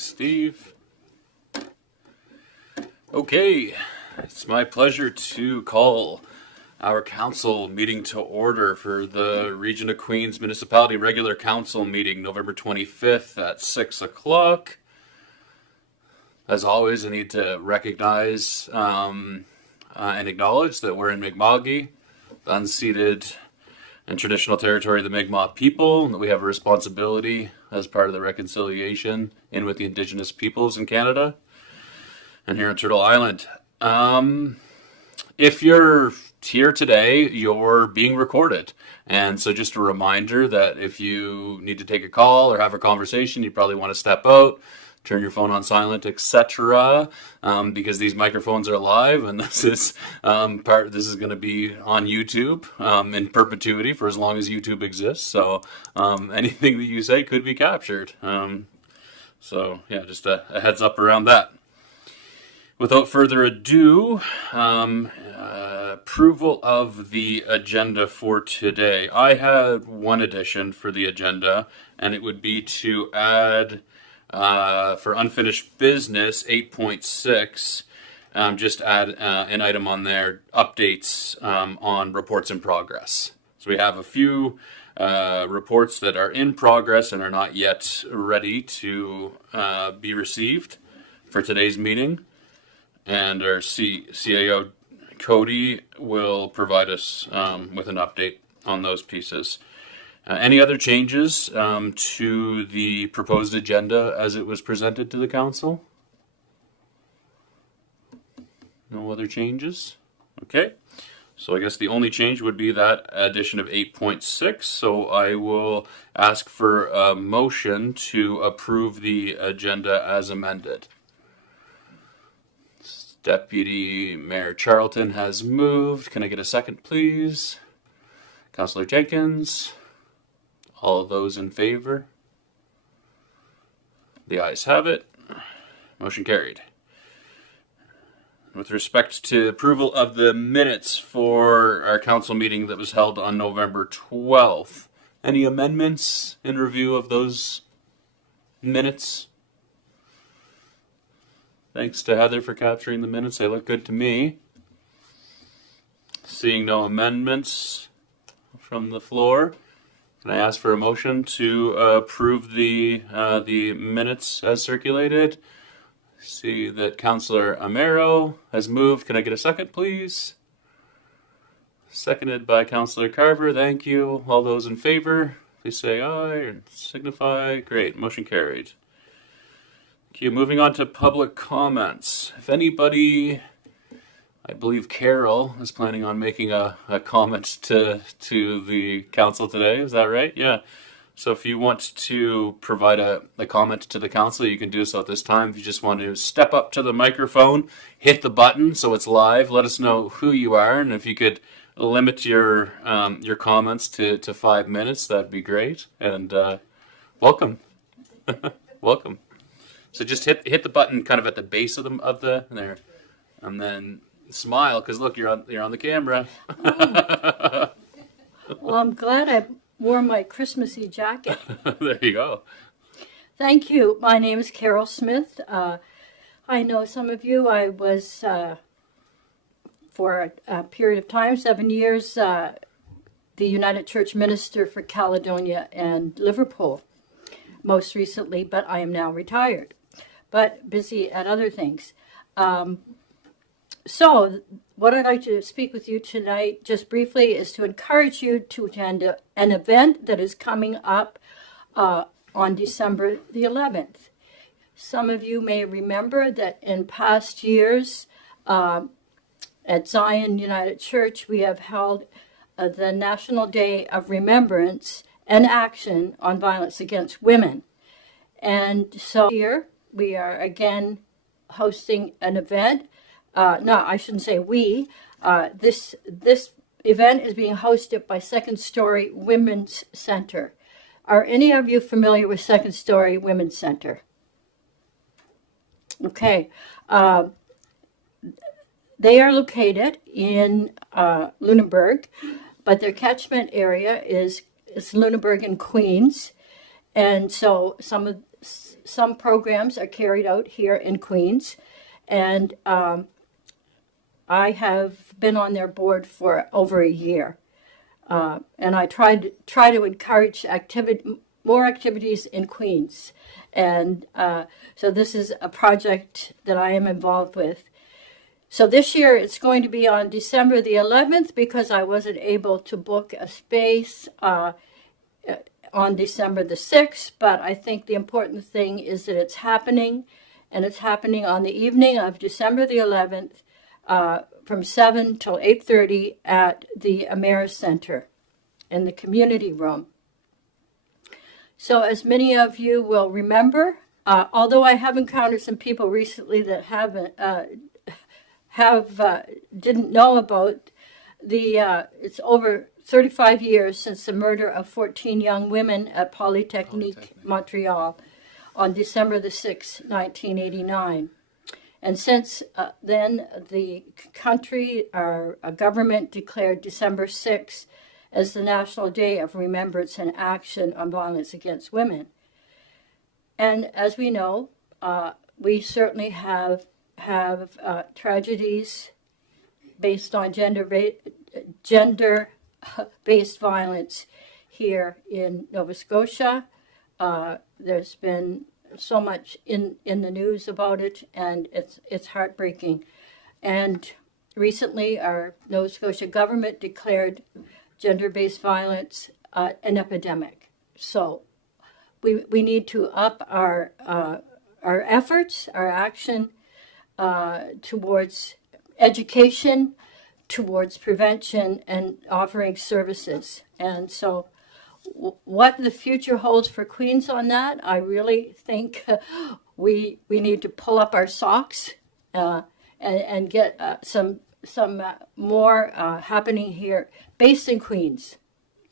Thanks, Steve. Okay, it's my pleasure to call our council meeting to order for the Region of Queens Municipality Regular Council meeting, November 25th at 6 o'clock. As always, I need to recognize and acknowledge that we're in Mi'kma'ki, the unceded and traditional territory of the Mi'kmaq people, and that we have a responsibility as part of the reconciliation in with the Indigenous peoples in Canada and here on Turtle Island. If you're here today, you're being recorded. And so just a reminder that if you need to take a call or have a conversation, you probably want to step out, turn your phone on silent, etc. Because these microphones are live, and this is this is going to be on YouTube in perpetuity for as long as YouTube exists. So anything that you say could be captured. So yeah, just a heads up around that. Without further ado, approval of the agenda for today. I had one addition for the agenda, and it would be to add for unfinished business 8.6, just add an item on there, updates on reports in progress. So we have a few reports that are in progress and are not yet ready to be received for today's meeting. And our CAO, Cody, will provide us with an update on those pieces. Any other changes to the proposed agenda as it was presented to the council? No other changes? Okay. So I guess the only change would be that addition of 8.6. So I will ask for a motion to approve the agenda as amended. Deputy Mayor Charlton has moved. Can I get a second, please? Councillor Jenkins? All of those in favor? The ayes have it. Motion carried. With respect to approval of the minutes for our council meeting that was held on November 12th, any amendments in review of those minutes? Thanks to Heather for capturing the minutes. They look good to me. Seeing no amendments from the floor, can I ask for a motion to approve the minutes as circulated? See that Councillor Amero has moved. Can I get a second, please? Seconded by Councillor Carver. Thank you. All those in favor, please say aye or signify. Great. Motion carried. Okay, moving on to public comments. If anybody, I believe Carol is planning on making a comment to the council today. Is that right? Yeah. So if you want to provide a comment to the council, you can do so at this time. If you just want to step up to the microphone, hit the button so it's live, let us know who you are, and if you could limit your comments to 5 minutes, that'd be great. And welcome. Welcome. So just hit the button kind of at the base of the there, and then smile because look, you're on the camera. Oh. Well, I'm glad I wore my Christmassy jacket. There you go. Thank you. My name is Carol Smith. I know some of you. I was for a period of time, 7 years, the United Church minister for Caledonia and Liverpool, most recently. But I am now retired, but busy at other things. So what I'd like to speak with you tonight, just briefly, is to encourage you to attend an event that is coming up on December the 11th. Some of you may remember that in past years at Zion United Church, we have held the National Day of Remembrance and Action on Violence Against Women. And so here we are again hosting an event. No, I shouldn't say we. This event is being hosted by Second Story Women's Center. Are any of you familiar with Second Story Women's Center? Okay. They are located in Lunenburg, but their catchment area is Lunenburg and Queens. And so some some programs are carried out here in Queens, and I have been on their board for over a year. And I try to encourage more activities in Queens. And so this is a project that I am involved with. So this year it's going to be on December the 11th because I wasn't able to book a space on December the 6th. But I think the important thing is that it's happening, and it's happening on the evening of December the 11th from 7 till 8:30 at the Ameris Center in the community room. So as many of you will remember, although I have encountered some people recently that didn't know about it's over 35 years since the murder of 14 young women at Polytechnique Montreal on December the 6th, 1989. And since then, the country, our government declared December 6th as the National Day of Remembrance and Action on Violence Against Women. And as we know, we certainly have tragedies based on gender-based violence here in Nova Scotia. There's been so much in the news about it, and it's heartbreaking. And recently, our Nova Scotia government declared gender-based violence an epidemic. So we need to up our efforts, our action towards education, towards prevention, and offering services. And so what the future holds for Queens on that, I really think we need to pull up our socks and get some more happening here, based in Queens.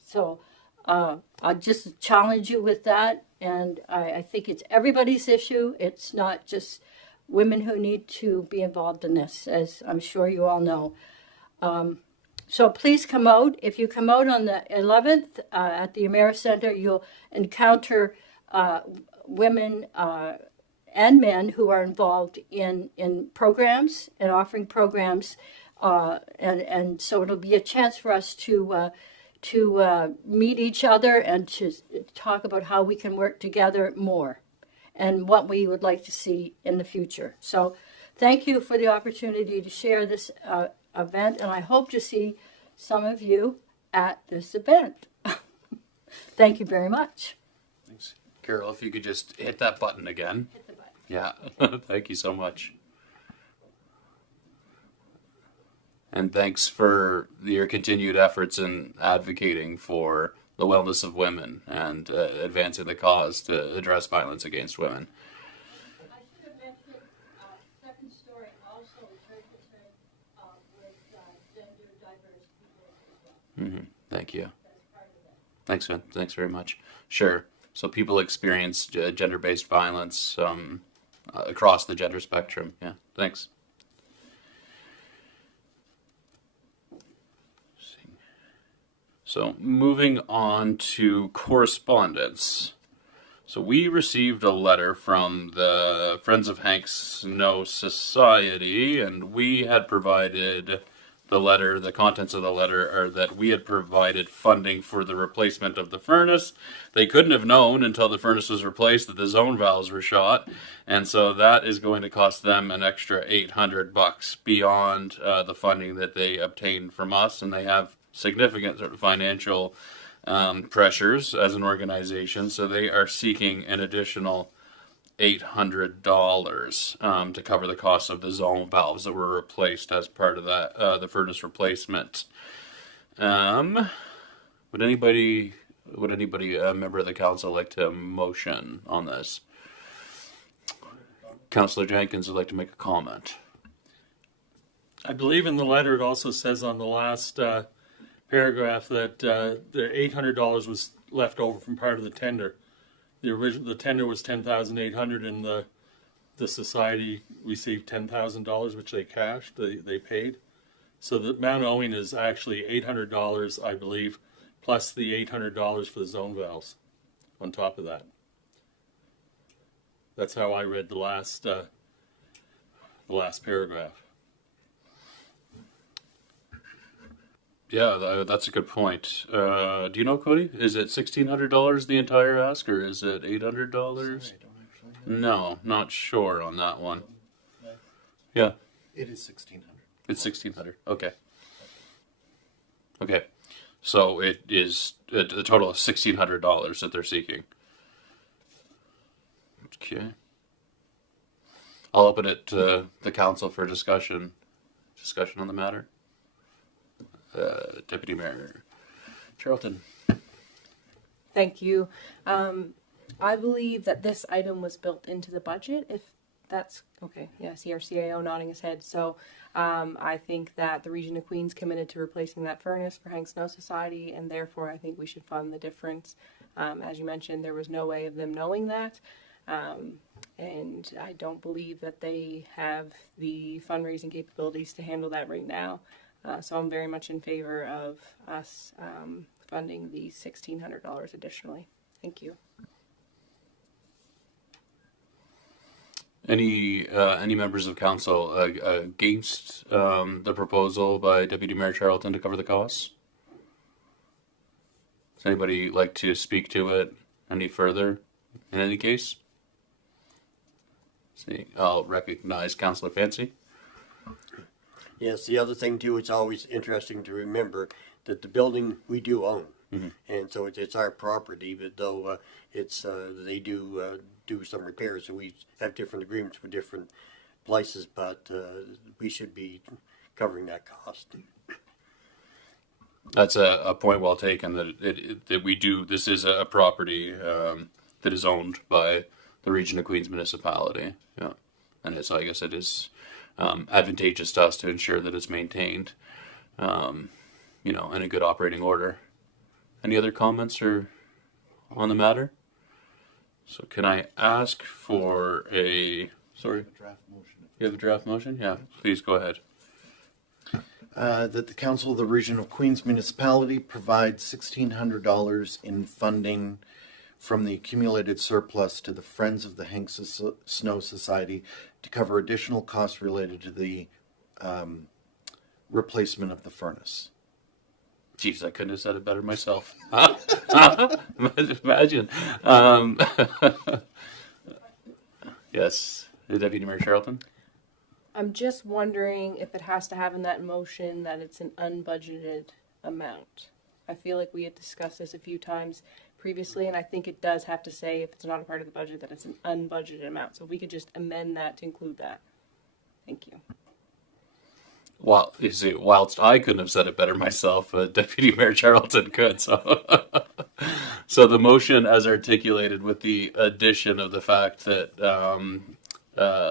So I'll just challenge you with that, and I think it's everybody's issue. It's not just women who need to be involved in this, as I'm sure you all know. So please come out. If you come out on the 11th at the Ameris Center, you'll encounter women and men who are involved in programs and offering programs. And so it'll be a chance for us to meet each other and to talk about how we can work together more and what we would like to see in the future. So thank you for the opportunity to share this event, and I hope to see some of you at this event. Thank you very much. Thanks. Carol, if you could just hit that button again. Hit the button. Yeah, thank you so much. And thanks for your continued efforts in advocating for the wellness of women and advancing the cause to address violence against women. I should have mentioned second story also is very concerned with gender diverse people as well. Mm-hmm. Thank you. That's part of it. Thanks, man. Thanks very much. Sure. So people experience gender-based violence across the gender spectrum. Yeah. Thanks. So moving on to correspondence. So we received a letter from the Friends of Hank Snow Society, and we had provided the contents of the letter are that we had provided funding for the replacement of the furnace. They couldn't have known until the furnace was replaced that the zone valves were shot, and so that is going to cost them an extra $800 beyond the funding that they obtained from us, and they have significant sort of financial pressures as an organization, so they are seeking an additional $800 to cover the cost of the zone valves that were replaced as part of that the furnace replacement. Would anybody, a member of the council, like to motion on this? Councillor Jenkins would like to make a comment. I believe in the letter it also says on the last paragraph that the $800 was left over from part of the tender. The tender was $10,800, and the society received $10,000, which they cashed. They paid. So the amount owing is actually $800, I believe, plus the $800 for the zone valves on top of that. That's how I read the last paragraph. Yeah, that's a good point. Do you know, Cody? Is it $1,600 the entire ask, or is it $800? Sorry, I don't actually know. No, not sure on that one. Yeah, It is 1,600. it's 1,600. Okay. Okay, so it is a total of $1,600 that they're seeking. Okay. I'll open it to the council for discussion. Discussion on the matter. Deputy Mayor Charlton. Thank you. I believe that this item was built into the budget, if that's okay. Yeah, CRCAO nodding his head. So I think that the Region of Queens committed to replacing that furnace for Hank Snow Society, and therefore I think we should fund the difference. As you mentioned, there was no way of them knowing that. And I don't believe that they have the fundraising capabilities to handle that right now. So I'm very much in favor of us funding the $1,600 additionally. Thank you. Any members of council against the proposal by Deputy Mayor Charlton to cover the costs? Does anybody like to speak to it any further? In any case, see, I'll recognize Councillor Fancy. Yes, the other thing too, it's always interesting to remember that the building we do own, and so it's our property. But though it's they do some repairs, so we have different agreements with different places. But we should be covering that cost. That's a point well taken. That we do. This is a property that is owned by the Region of Queens Municipality. Yeah, and it's, I guess it is advantageous to us to ensure that it's maintained, in a good operating order. Any other comments or on the matter? So can I ask for a sorry? Draft motion. You have a draft motion? Yeah, please go ahead. That the Council of the Region of Queens Municipality provides $1,600 in funding from the accumulated surplus to the Friends of the Hank Snow Society to cover additional costs related to the replacement of the furnace. Jeez, I couldn't have said it better myself. Imagine. Yes, Deputy Mayor Charlton. I'm just wondering if it has to have in that motion that it's an unbudgeted amount. I feel like we had discussed this a few times previously, and I think it does have to say, if it's not a part of the budget, that it's an unbudgeted amount. So if we could just amend that to include that. Thank you. Well, you see, whilst I couldn't have said it better myself, Deputy Mayor Charlton could. So, so the motion, as articulated, with the addition of the fact that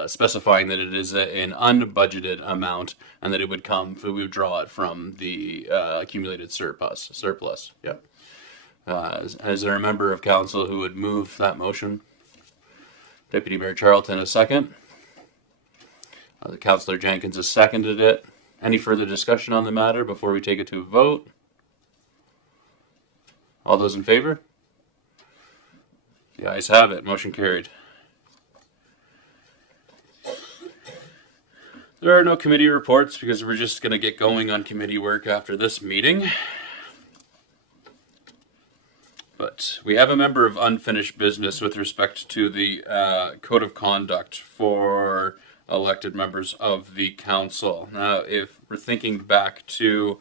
specifying that it is an unbudgeted amount and that it would come, we would draw it from the accumulated surplus. Yeah. Is there a member of council who would move that motion? Deputy Mayor Charlton, a second. Councillor Jenkins has seconded it. Any further discussion on the matter before we take it to a vote? All those in favor? The ayes have it. Motion carried. There are no committee reports because we're just going to get going on committee work after this meeting. But we have a member of unfinished business with respect to the code of conduct for elected members of the council. Now, if we're thinking back to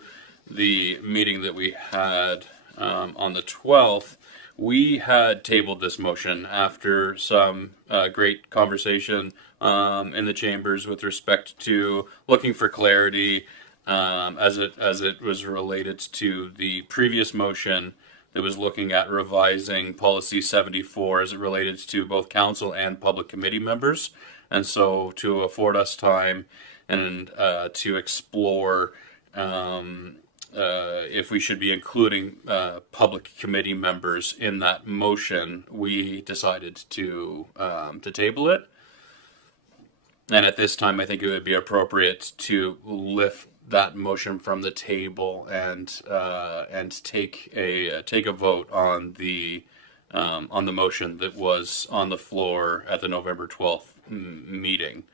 the meeting that we had on the 12th, we had tabled this motion after some great conversation in the chambers with respect to looking for clarity as it was related to the previous motion that was looking at revising policy 74 as it related to both council and public committee members. And so to afford us time and to explore if we should be including public committee members in that motion, we decided to table it. And at this time, I think it would be appropriate to lift that motion from the table and take a vote on the on the motion that was on the floor at the November 12th meeting.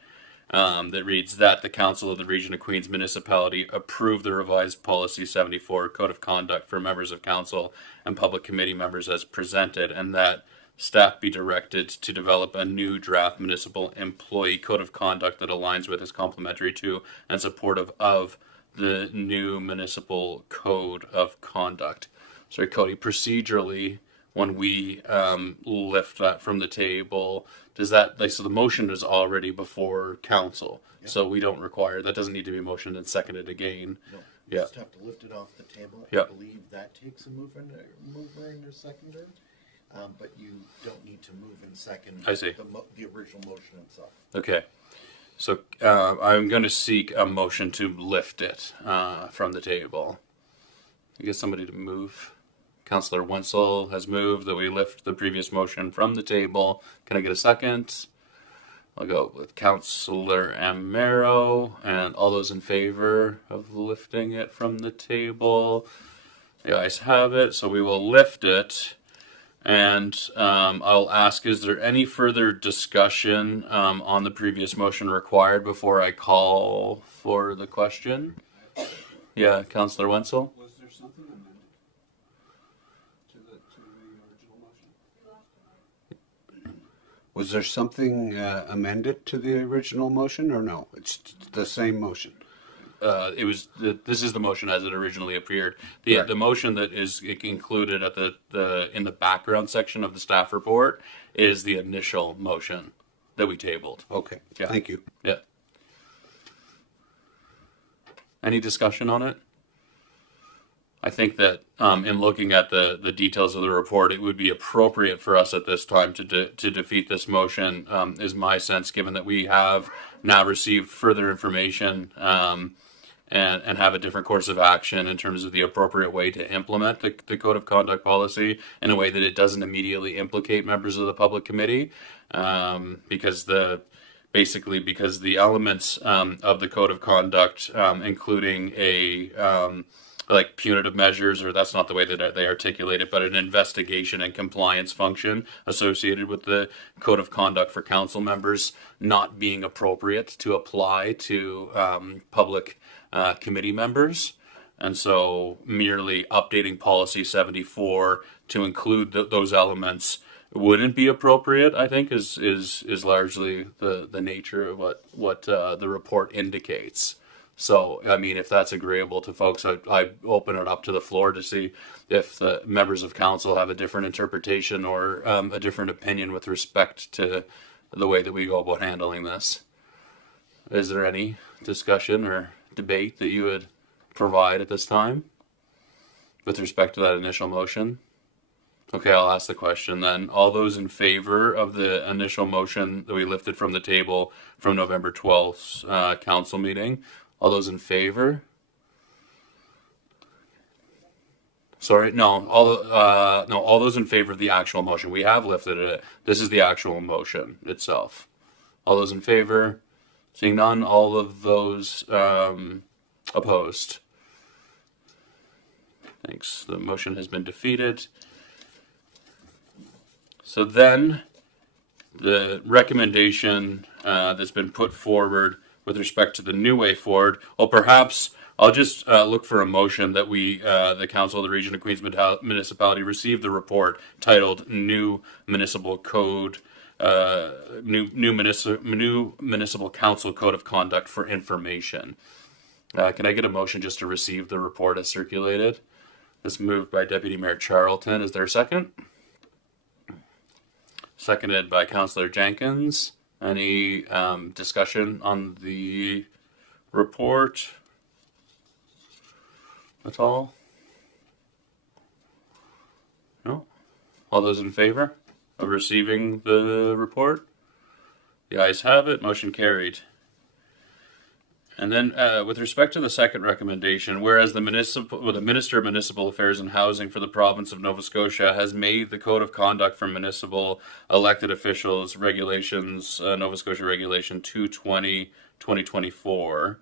That reads that the Council of the Region of Queens Municipality approve the revised Policy 74 Code of Conduct for members of council and public committee members as presented, and that staff be directed to develop a new draft municipal employee code of conduct that aligns with, is complementary to, and supportive of the new municipal code of conduct. Sorry, Cody, procedurally, when we lift that from the table, does that, like, so the motion is already before council, so we don't require, that doesn't need to be motioned and seconded again. No, you just have to lift it off the table. I believe that takes a mover and a seconder, but you don't need to move and second I see. the original motion itself. Okay, so I'm going to seek a motion to lift it from the table. I guess somebody to move. Councillor Wenzel has moved that we lift the previous motion from the table. Can I get a second? I'll go with Councillor Amaro, and all those in favor of lifting it from the table. The ayes have it, so we will lift it. And I'll ask, is there any further discussion on the previous motion required before I call for the question? Yeah, Councillor Wenzel? Was there something amended to the original motion? Was there something amended to the original motion, or no? It's the same motion. It was this is the motion as it originally appeared. The motion that is included at the in the background section of the staff report is the initial motion that we tabled. Okay. Yeah. Thank you. Yeah. Any discussion on it? I think that in looking at the details of the report, it would be appropriate for us at this time to defeat this motion, is my sense, given that we have now received further information and have a different course of action in terms of the appropriate way to implement the Code of Conduct policy in a way that it doesn't immediately implicate members of the public committee, because the elements of the Code of Conduct, including like punitive measures, or that's not the way that they articulate it, but an investigation and compliance function associated with the Code of Conduct for council members not being appropriate to apply to public committee members. And so merely updating Policy 74 to include those elements wouldn't be appropriate, I think, is largely the nature of what the report indicates. So, I mean, if that's agreeable to folks, I open it up to the floor to see if the members of council have a different interpretation or a different opinion with respect to the way that we go about handling this. Is there any discussion or debate that you would provide at this time with respect to that initial motion? Okay, I'll ask the question then. All those in favor of the initial motion that we lifted from the table from November 12th council meeting? All those in favor? Sorry, no. All those in favor of the actual motion. We have lifted it. This is the actual motion itself. All those in favor? Seeing none. All of those opposed? Thanks. The motion has been defeated. So then, the recommendation that's been put forward with respect to the new way forward, well, perhaps I'll just look for a motion that we, the Council of the Region of Queens Municipality, receive the report titled "New Municipal Code, New Municipal Council Code of Conduct for Information." Can I get a motion just to receive the report as circulated? This moved by Deputy Mayor Charlton. Is there a second? Seconded by Councillor Jenkins. Any discussion on the report at all? No? All those in favor of receiving the report? The ayes have it. Motion carried. And then, with respect to the second recommendation, whereas the Minister of Municipal Affairs and Housing for the province of Nova Scotia has made the Code of Conduct for Municipal Elected Officials Regulations, Nova Scotia Regulation 220/2024,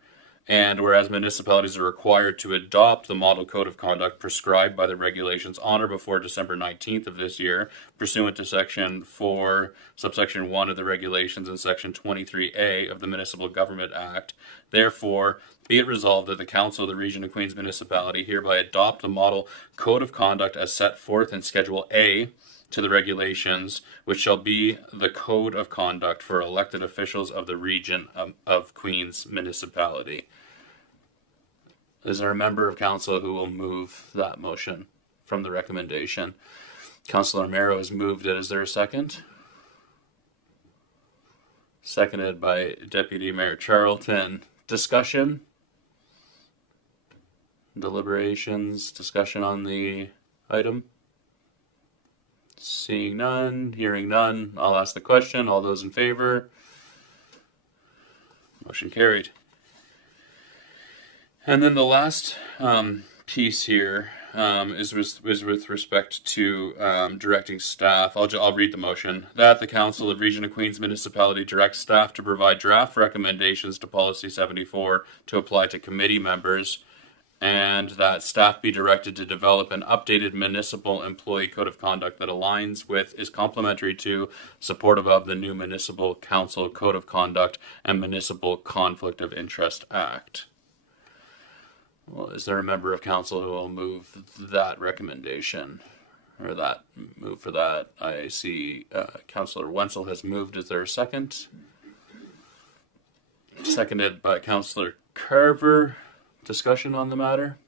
And whereas municipalities are required to adopt the model code of conduct prescribed by the regulations on or before December 19th of this year, pursuant to section 4, subsection 1 of the regulations and section 23A of the Municipal Government Act, therefore, be it resolved that the Council of the Region of Queens Municipality hereby adopt the model code of conduct as set forth in Schedule A to the regulations, which shall be the code of conduct for elected officials of the Region of Queens Municipality. Is there a member of council who will move that motion from the recommendation? Councillor Romero has moved it. Is there a second? Seconded by Deputy Mayor Charlton. Discussion? Deliberations? Discussion on the item? Seeing none, hearing none, I'll ask the question. All those in favor? Motion carried. And then the last piece here is with respect to directing staff. I'll read the motion. That the Council of Region of Queens Municipality directs staff to provide draft recommendations to Policy 74 to apply to committee members, and that staff be directed to develop an updated municipal employee code of conduct that aligns with, is complementary to, supportive of the new Municipal Council Code of Conduct and Municipal Conflict of Interest Act. Well, is there a member of council who will move that recommendation, or that move for that? I see Councillor Wenzel has moved. Is there a second? Seconded by Councillor Carver. Discussion on the matter?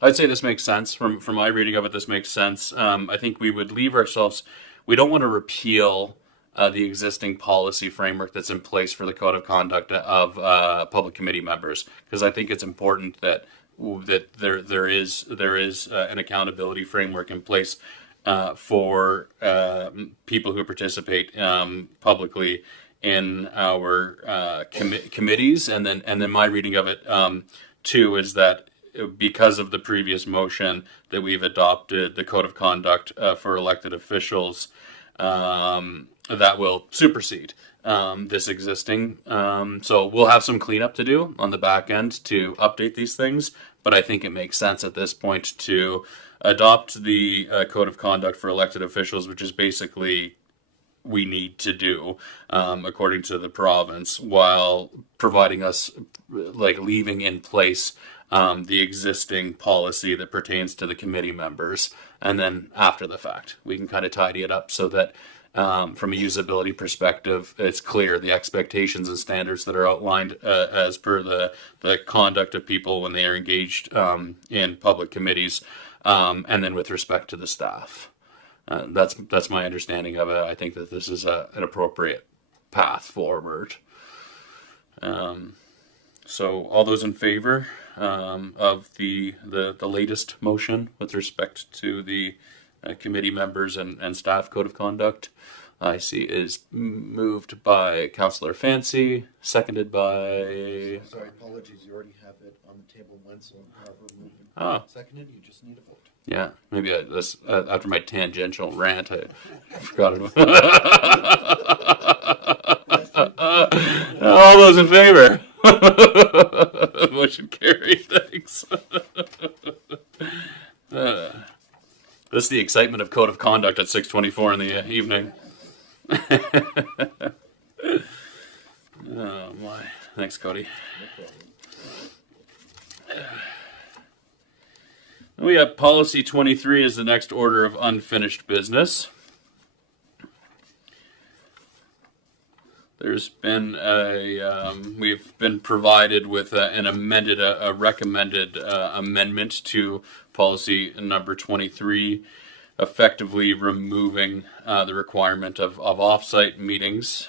I'd say this makes sense. From my reading of it, this makes sense. I think we would leave ourselves, we don't want to repeal the existing policy framework that's in place for the code of conduct of public committee members, because I think it's important that there is an accountability framework in place for people who participate publicly in our committees, and then my reading of it too is that because of the previous motion that we've adopted the code of conduct for elected officials, that will supersede this existing. So we'll have some cleanup to do on the back end to update these things, but I think it makes sense at this point to adopt the code of conduct for elected officials, which is basically we need to do according to the province, while providing us, like, leaving in place the existing policy that pertains to the committee members, and then after the fact we can kind of tidy it up so that from a usability perspective it's clear the expectations and standards that are outlined as per the conduct of people when they are engaged in public committees, and then with respect to the staff. That's my understanding of it. I think that this is an appropriate path forward. So all those in favor of the latest motion with respect to the committee members and staff code of conduct, I see is moved by Councillor Fancy, seconded by... Sorry, apologies, you already have it on the table. Wenzel and Carver moved. Seconded, you just need a vote. Yeah, maybe this after my tangential rant, I forgot it. All those in favor? Motion carried. Thanks. This is the excitement of code of conduct at 6:24 in the evening. Oh my! Thanks, Cody. We have policy 23 as the next order of unfinished business. There's been we've been provided with a recommended amendment to policy number 23, effectively removing the requirement of off-site meetings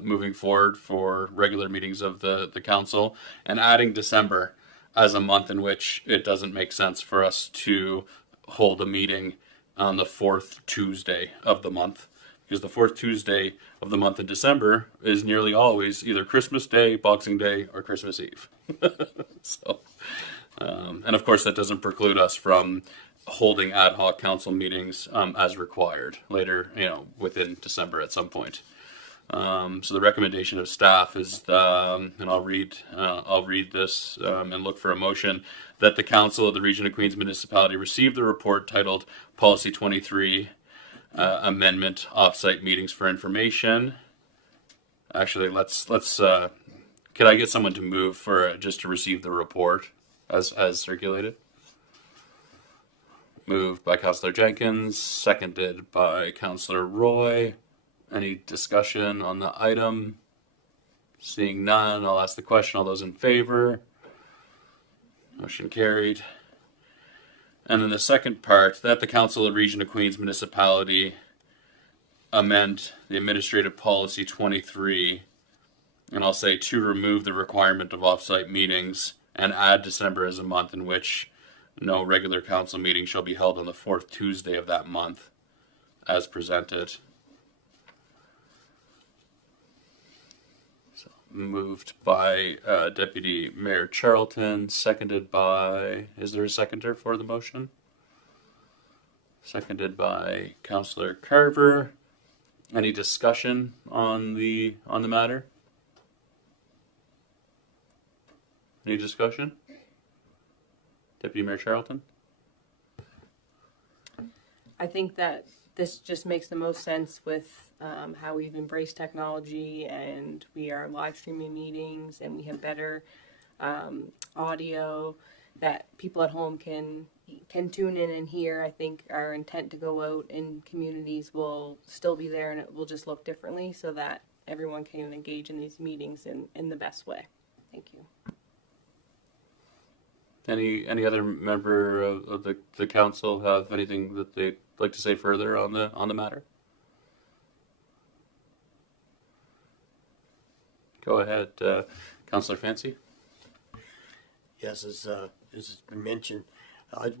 moving forward for regular meetings of the council, and adding December as a month in which it doesn't make sense for us to hold a meeting on the fourth Tuesday of the month, because the fourth Tuesday of the month in December is nearly always either Christmas Day, Boxing Day, or Christmas Eve. So, and of course that doesn't preclude us from holding ad hoc council meetings as required later, within December at some point. So the recommendation of staff is, and I'll read this and look for a motion that the Council of the Region of Queens Municipality receive the report titled Policy 23 Amendment Offsite Meetings for Information. Actually, let's could I get someone to move for just to receive the report as circulated? Moved by Councillor Jenkins, seconded by Councillor Roy. Any discussion on the item? Seeing none, I'll ask the question. All those in favor? Motion carried. And then the second part, that the Council of the Region of Queens Municipality amend the Administrative Policy 23, and I'll say to remove the requirement of offsite meetings and add December as a month in which no regular council meeting shall be held on the fourth Tuesday of that month, as presented. So moved by Deputy Mayor Charlton, seconded by, is there a seconder for the motion? Seconded by Councillor Carver. Any discussion on the matter? Any discussion? Deputy Mayor Charlton? I think that this just makes the most sense with how we've embraced technology, and we are live streaming meetings, and we have better audio that people at home can tune in and hear. I think our intent to go out in communities will still be there, and it will just look differently so that everyone can engage in these meetings in the best way. Thank you. Any other member of the council have anything that they'd like to say further on the matter? Go ahead, Councillor Fancy. Yes, as has been mentioned,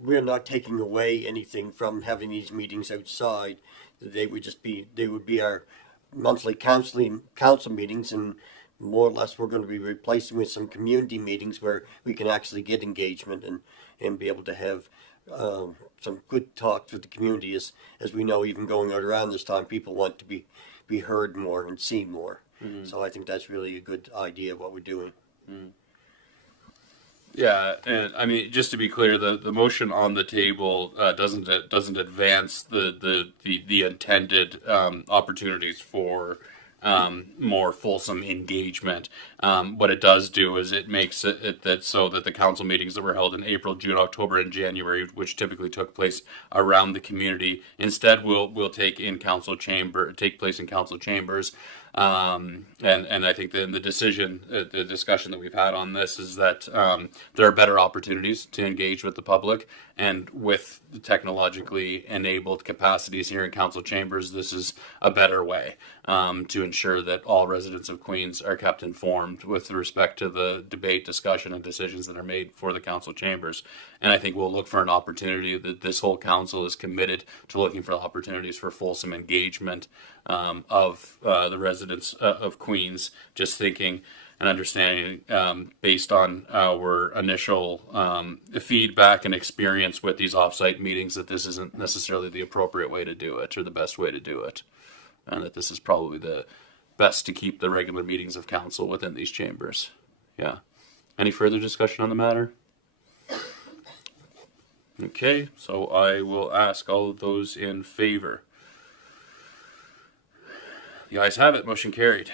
we're not taking away anything from having these meetings outside. They would be our monthly council meetings, and more or less we're going to be replacing with some community meetings where we can actually get engagement and be able to have some good talks with the community. As we know, even going out around this time, people want to be heard more and seen more. Mm-hmm. So I think that's really a good idea of what we're doing. Mm-hmm. Yeah, and I mean, just to be clear, the motion on the table doesn't advance the intended opportunities for more fulsome engagement. What it does do is it makes it that so that the council meetings that were held in April, June, October, and January, which typically took place around the community, instead will take place in council chambers. And I think the discussion that we've had on this is that there are better opportunities to engage with the public, and with the technologically enabled capacities here in council chambers, this is a better way to ensure that all residents of Queens are kept informed with respect to the debate, discussion, and decisions that are made for the council chambers. And I think we'll look for an opportunity that this whole council is committed to looking for opportunities for fulsome engagement of the residents of Queens, just thinking and understanding based on our initial feedback and experience with these offsite meetings that this isn't necessarily the appropriate way to do it or the best way to do it, and that this is probably the best to keep the regular meetings of council within these chambers. Yeah. Any further discussion on the matter? Okay, so I will ask all of those in favor. The ayes have it. Motion carried.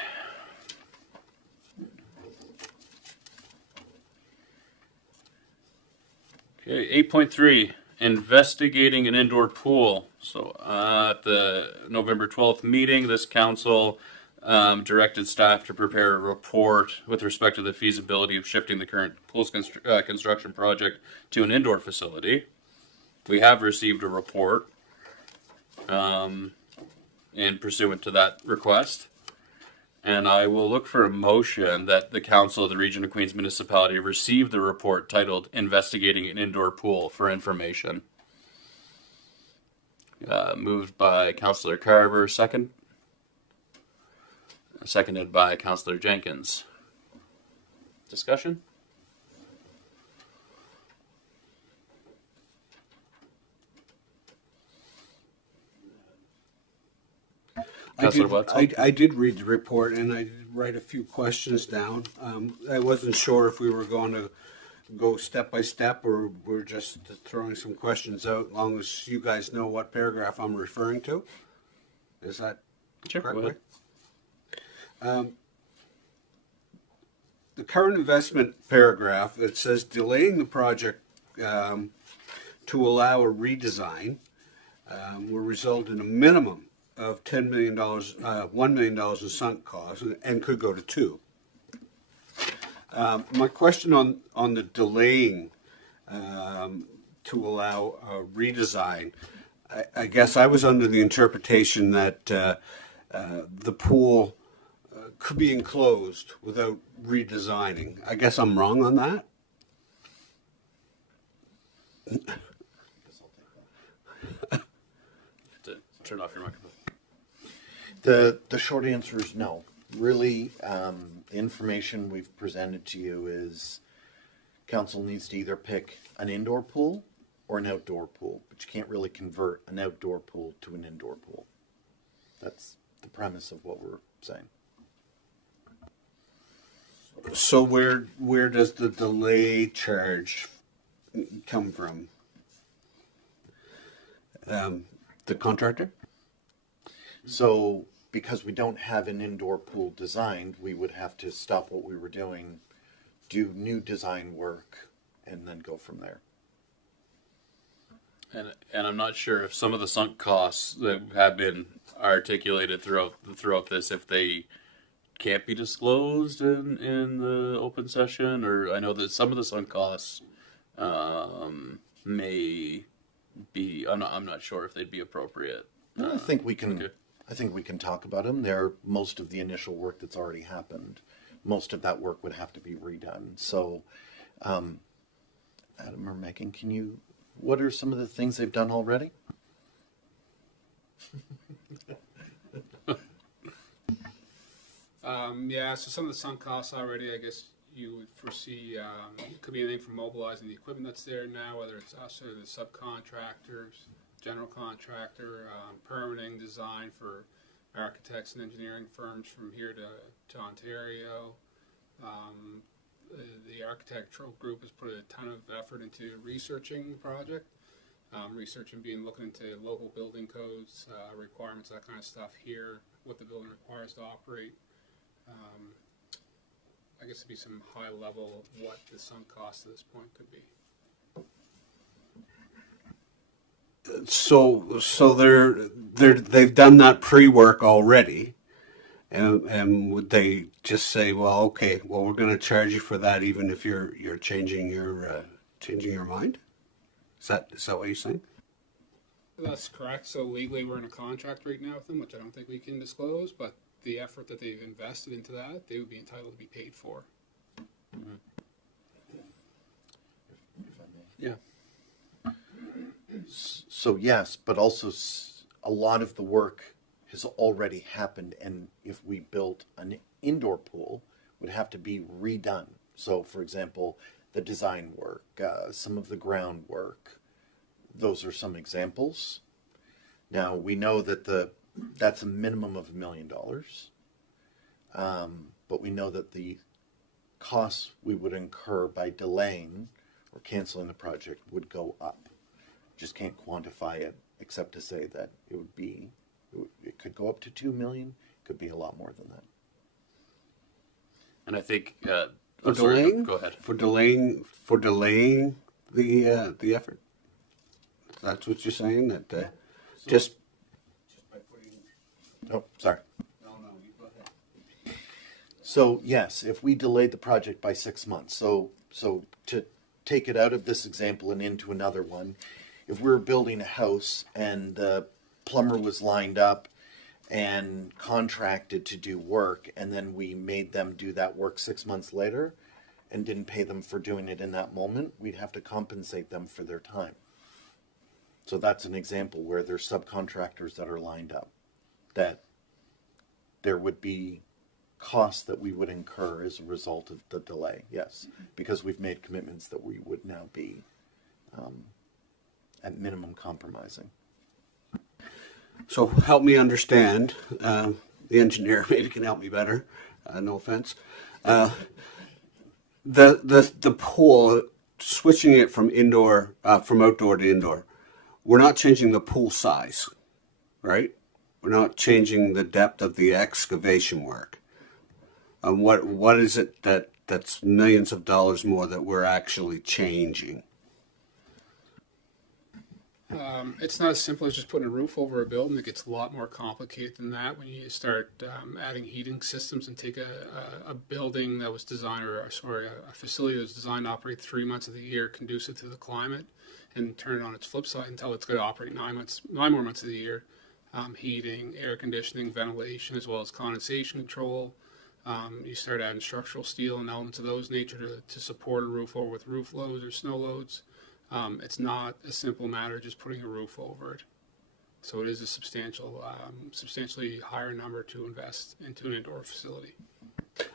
Okay, 8.3, investigating an indoor pool. So at the November 12th meeting, this council directed staff to prepare a report with respect to the feasibility of shifting the current pool construction project to an indoor facility. We have received a report in pursuant to that request. And I will look for a motion that the Council of the Region of Queens Municipality receive the report titled Investigating an Indoor Pool for Information. Moved by Councillor Carver, seconded by Councillor Jenkins. Discussion? Councillor Watson? I did read the report and I did write a few questions down. I wasn't sure if we were going to go step by step or we're just throwing some questions out, as long as you guys know what paragraph I'm referring to. Is that Sure, correct? go ahead. The current investment paragraph that says delaying the project to allow a redesign will result in a minimum of $10 million, $1 million in sunk costs, and could go to $2 million. My question on the delaying to allow a redesign, I guess I was under the interpretation that the pool could be enclosed without redesigning. I guess I'm wrong on that. Turn off your microphone. The short answer is no. Really, the information we've presented to you is council needs to either pick an indoor pool or an outdoor pool, but you can't really convert an outdoor pool to an indoor pool. That's the premise of what we're saying. So where does the delay charge come from? The contractor? So because we don't have an indoor pool designed, we would have to stop what we were doing, do new design work, and then go from there. And I'm not sure if some of the sunk costs that have been articulated throughout this, if they can't be disclosed in the open session, or I know that some of the sunk costs may be. I'm not sure if they'd be appropriate. I think we can. Okay. I think we can talk about them. They're most of the initial work that's already happened. Most of that work would have to be redone. So, Adam or Megan, what are some of the things they've done already? Yeah, so some of the sunk costs already, I guess you would foresee, it could be anything from mobilizing the equipment that's there now, whether it's us or the subcontractors, general contractor, permitting design for architects and engineering firms from here to Ontario. The architectural group has put a ton of effort into researching the project, researching being looking into local building codes, requirements, that kind of stuff here, what the building requires to operate. I guess it'd be some high level of what the sunk cost at this point could be. So they've done that pre-work already, and would they just say, well, okay, well, we're going to charge you for that even if you're changing your mind? Is that what you're saying? That's correct. So legally, we're in a contract right now with them, which I don't think we can disclose, but the effort that they've invested into that, they would be entitled to be paid for. Mm-hmm. If I may. Yeah. So yes, but also a lot of the work has already happened, and if we built an indoor pool, it would have to be redone. So, for example, the design work, some of the groundwork, those are some examples. Now, we know that that's a minimum of $1 million, but we know that the costs we would incur by delaying or canceling the project would go up. Just can't quantify it except to say that it could go up to 2 million, could be a lot more than that. And I think For delaying? Go ahead. For delaying the effort. That's what you're saying. That just by putting. Oh, sorry. No, you go ahead. So yes, if we delayed the project by 6 months, so to take it out of this example and into another one, if we were building a house and the plumber was lined up and contracted to do work, and then we made them do that work 6 months later and didn't pay them for doing it in that moment, we'd have to compensate them for their time. So that's an example where there's subcontractors that are lined up, that there would be costs that we would incur as a result of the delay, yes, because we've made commitments that we would now be at minimum compromising. So help me understand. The engineer maybe can help me better. No offense. The pool, switching it from outdoor to indoor. We're not changing the pool size, right? We're not changing the depth of the excavation work. What is it that's millions of dollars more that we're actually changing? It's not as simple as just putting a roof over a building. It gets a lot more complicated than that when you start adding heating systems and take a building that was designed, a facility that was designed to operate 3 months of the year conducive to the climate, and turn it on its flip side and tell it's going to operate 9 more months of the year. Heating, air conditioning, ventilation, as well as condensation control. You start adding structural steel and elements of those nature to support a roof over with roof loads or snow loads. It's not a simple matter just putting a roof over it. So it is a substantially higher number to invest into an indoor facility.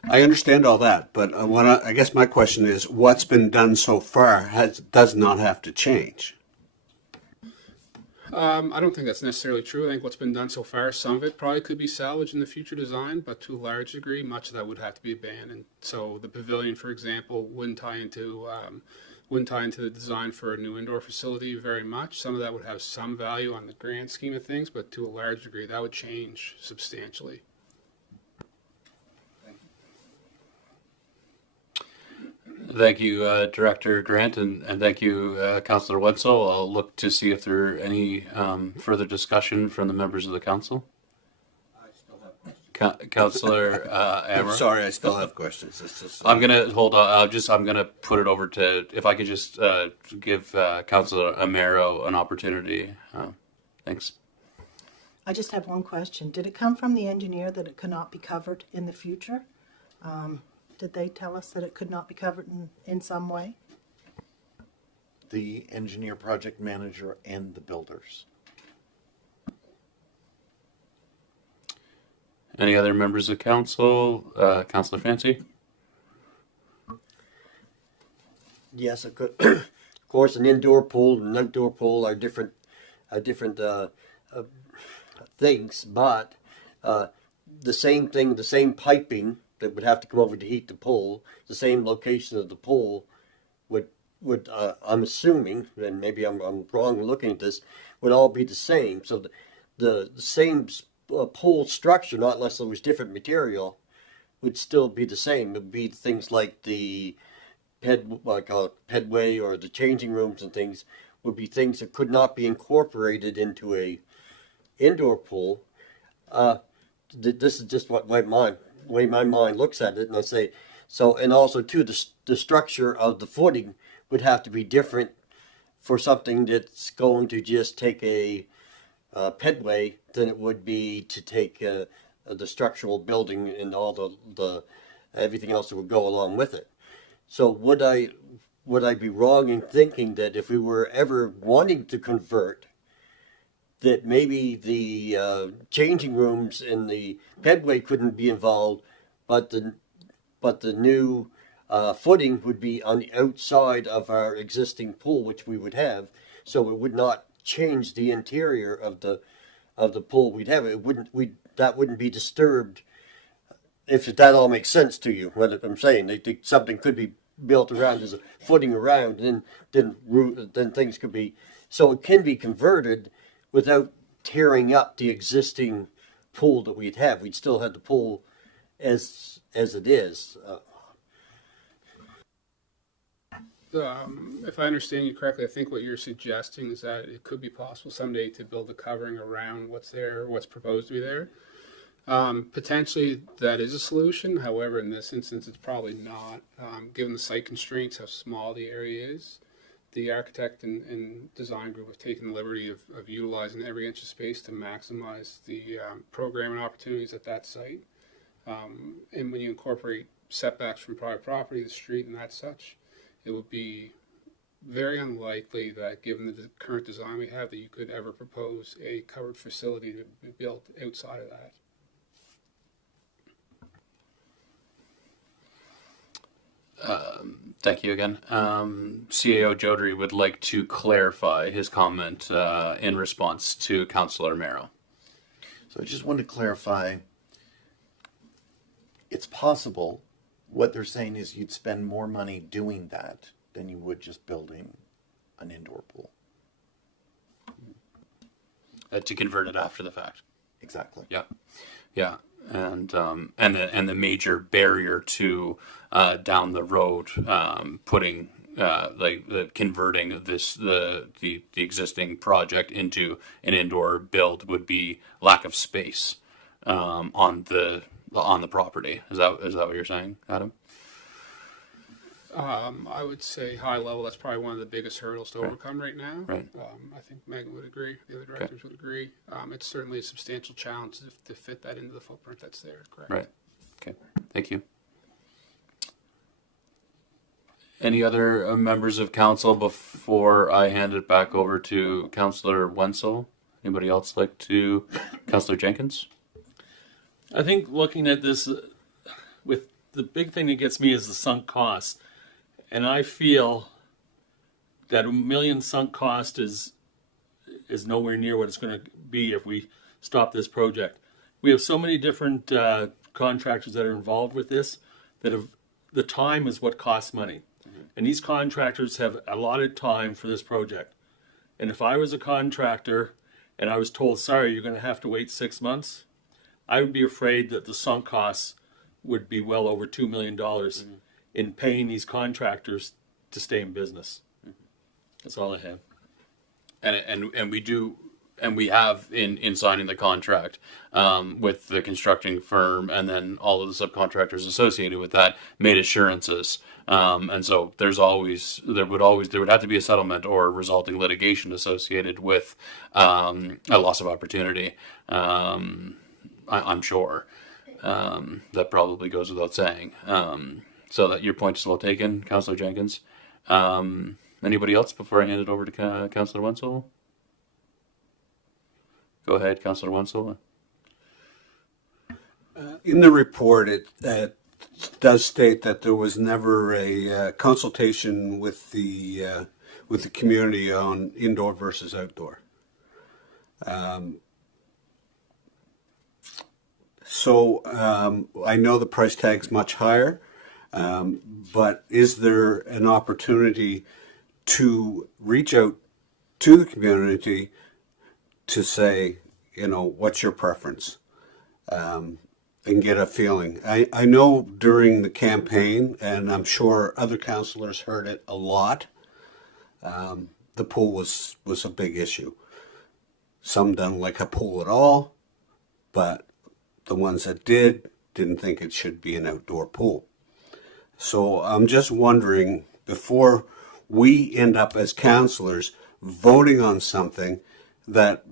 I understand all that, but I guess my question is, what's been done so far does not have to change. I don't think that's necessarily true. I think what's been done so far, some of it probably could be salvaged in the future design, but to a large degree, much of that would have to be abandoned. So the pavilion, for example, wouldn't tie into the design for a new indoor facility very much. Some of that would have some value on the grand scheme of things, but to a large degree, that would change substantially. Thank you, Director Grant, and thank you, Councillor Wetzel. I'll look to see if there are any further discussion from the members of the council. I still have questions. Councillor I'm Amaro. sorry, I still have questions. It's just, I'm gonna hold on. I'm gonna put it over to, if I could just give Councillor Amaro an opportunity. Thanks. I just have one question. Did it come from the engineer that it could not be covered in the future? Did they tell us that it could not be covered in some way? The engineer, project manager, and the builders. Any other members of council? Councillor Fancy? Yes, it could. Of course, an indoor pool and an outdoor pool are different things, but the same thing, the same piping that would have to come over to heat the pool, the same location of the pool would I'm assuming, and maybe I'm wrong looking at this, would all be the same. So the same pool structure, not unless there was different material, would still be the same. It would be things like the pedway or the changing rooms and things would be things that could not be incorporated into a indoor pool. This is just what way my mind looks at it, and I say so. And also too, the structure of the footing would have to be different for something that's going to just take a pedway than it would be to take the structural building and all the everything else that would go along with it. So would I be wrong in thinking that if we were ever wanting to convert, that maybe the changing rooms in the pedway couldn't be involved, but the new footing would be on the outside of our existing pool, which we would have, so it would not change the interior of the pool we'd have. That wouldn't be disturbed. If that all makes sense to you, what I'm saying, something could be built around as a footing around, and then things could be, so it can be converted without tearing up the existing pool that we'd have. We'd still have the pool as it is. If I understand you correctly, I think what you're suggesting is that it could be possible someday to build a covering around what's there, what's proposed to be there. Potentially that is a solution. However, in this instance, it's probably not, given the site constraints, how small the area is. The architect and design group have taken the liberty of utilizing every inch of space to maximize the programming opportunities at that site. And when you incorporate setbacks from private property, the street, and that such, it would be very unlikely that, given the current design we have, that you could ever propose a covered facility to be built outside of that. Thank you again. CAO Jodry would like to clarify his comment in response to Councillor Merrill. So I just want to clarify, it's possible, what they're saying is you'd spend more money doing that than you would just building an indoor pool. To convert it after the fact. Exactly. Yeah, yeah, and the major barrier to down the road putting converting the existing project into an indoor build would be lack of space on the property. Is that what you're saying, Adam? I would say high level, that's probably one of the biggest hurdles to overcome right now. Right. I think Megan would agree, the other directors would agree. It's certainly a substantial challenge to fit that into the footprint that's there, correct? Right. Okay. Thank you. Any other members of council before I hand it back over to Councillor Wenzel? Anybody else like to? Councillor Jenkins? I think looking at this, with the big thing that gets me is the sunk costs. And I feel that $1 million sunk cost is nowhere near what it's going to be if we stop this project. We have so many different contractors that are involved with this that the time is what costs money. Mm-hmm. And these contractors have allotted time for this project. And if I was a contractor and I was told, sorry, you're going to have to wait 6 months, I would be afraid that the sunk costs would be well over $2 million in paying these contractors to stay in business. That's all I have. And we do, and we have in signing the contract with the constructing firm and then all of the subcontractors associated with that made assurances. And so there would have to be a settlement or resulting litigation associated with a loss of opportunity. I'm sure. That probably goes without saying. So that your point is well taken, Councillor Jenkins. Anybody else before I hand it over to Councillor Wenzel? Go ahead, Councillor Wenzel. In the report, it does state that there was never a consultation with the community on indoor versus outdoor. So I know the price tag's much higher, but is there an opportunity to reach out to the community to say, what's your preference, and get a feeling? I know during the campaign, and I'm sure other councillors heard it a lot, the pool was a big issue. Some don't like a pool at all, but the ones that didn't think it should be an outdoor pool. So I'm just wondering, before we end up as councillors voting on something, that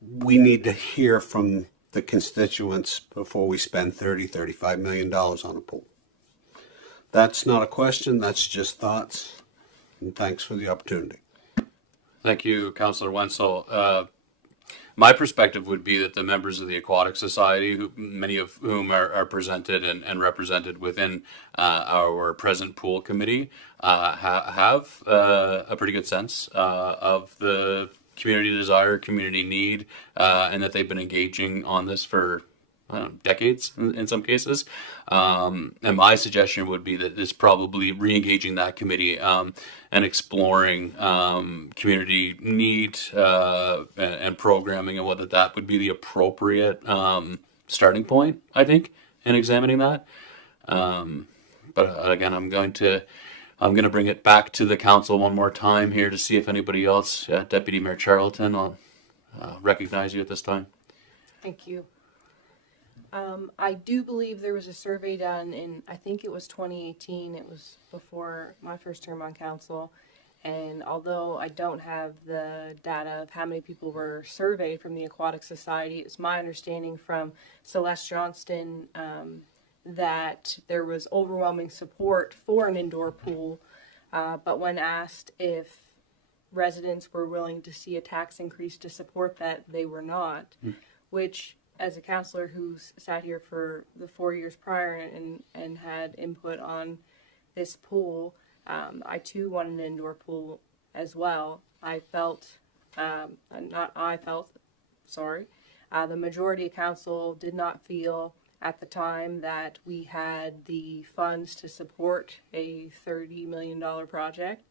we need to hear from the constituents before we spend $35 million on a pool. That's not a question, that's just thoughts, and thanks for the opportunity. Thank you, Councillor Wenzel. My perspective would be that the members of the Aquatic Society, many of whom are presented and represented within our present pool committee, have a pretty good sense of the community desire, community need, and that they've been engaging on this for decades in some cases. And my suggestion would be that it's probably re-engaging that committee and exploring community need and programming, and whether that would be the appropriate starting point, I think, in examining that. But again, I'm going to bring it back to the council one more time here to see if anybody else, Deputy Mayor Charlton, I'll recognize you at this time. Thank you. I do believe there was a survey done in, I think it was 2018. It was before my first term on council. And although I don't have the data of how many people were surveyed from the Aquatic Society, it's my understanding from Celeste Johnston that there was overwhelming support for an indoor pool. But when asked if residents were willing to see a tax increase to support that, they were not, which, as a counselor who's sat here for the 4 years prior and had input on this pool, I too want an indoor pool as well. I felt The majority of council did not feel at the time that we had the funds to support a $30 million project.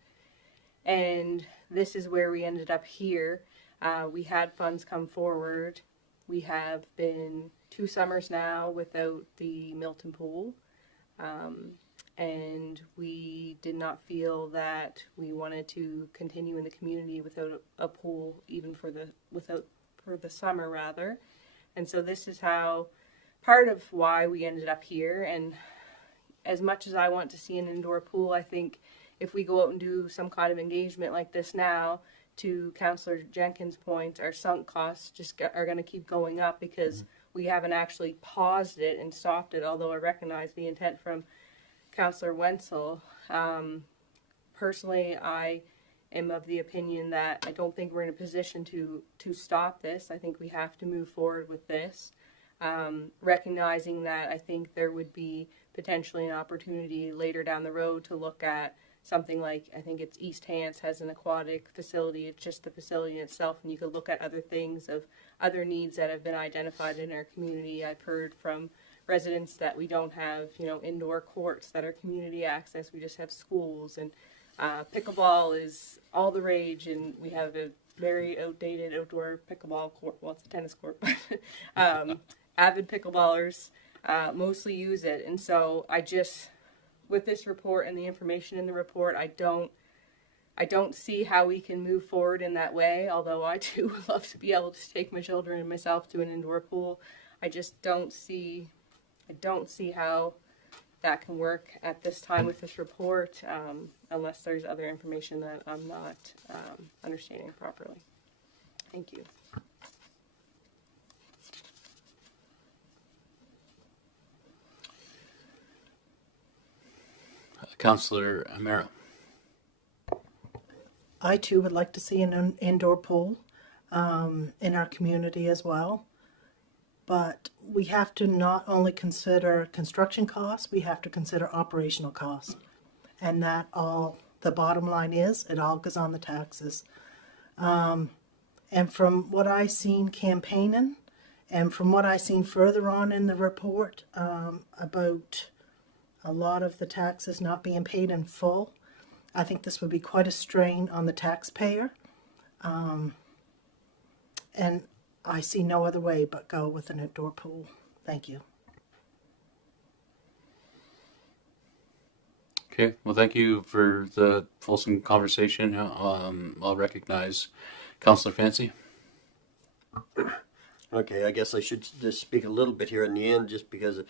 And this is where we ended up here. We had funds come forward. We have been 2 summers now without the Milton pool. And we did not feel that we wanted to continue in the community without a pool, even for the summer rather. And so this is how, part of why we ended up here. And as much as I want to see an indoor pool, I think if we go out and do some kind of engagement like this now, to Councillor Jenkins' point, our sunk costs just are going to keep going up because we haven't actually paused it and stopped it, although I recognize the intent from Councillor Wenzel. Personally, I am of the opinion that I don't think we're in a position to stop this. I think we have to move forward with this, recognizing that I think there would be potentially an opportunity later down the road to look at something like, I think it's East Hants has an aquatic facility. It's just the facility itself, and you could look at other things of other needs that have been identified in our community. I've heard from residents that we don't have, indoor courts that are community access. We just have schools, and pickleball is all the rage, and we have a very outdated outdoor pickleball court. Well, it's a tennis court, but avid pickleballers mostly use it. And so with this report and the information in the report, I don't see how we can move forward in that way, although I too would love to be able to take my children and myself to an indoor pool. I just don't see how that can work at this time with this report, unless there's other information that I'm not understanding properly. Thank you. Councillor Amaro. I too would like to see an indoor pool in our community as well. But we have to not only consider construction costs, we have to consider operational costs. And that all, the bottom line is, it all goes on the taxes. And from what I seen campaigning, and from what I seen further on in the report about a lot of the taxes not being paid in full, I think this would be quite a strain on the taxpayer. And I see no other way but go with an outdoor pool. Thank you. Okay, well, thank you for the fulsome conversation. I'll recognize Councillor Fancy. Okay, I guess I should just speak a little bit here in the end, just because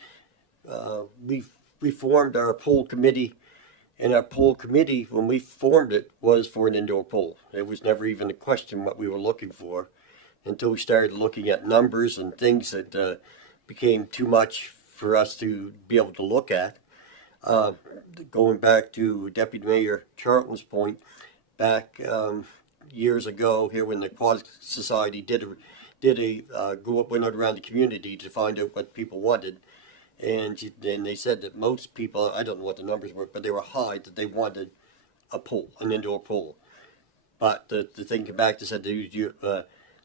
we formed our pool committee, and our pool committee, when we formed it, was for an indoor pool. It was never even a question what we were looking for, until we started looking at numbers and things that became too much for us to be able to look at. Going back to Deputy Mayor Charlton's point, back years ago here when the Aquatic Society went out around the community to find out what people wanted, and they said that most people, I don't know what the numbers were, but they were high, that they wanted a pool, an indoor pool. But the thing came back to said, you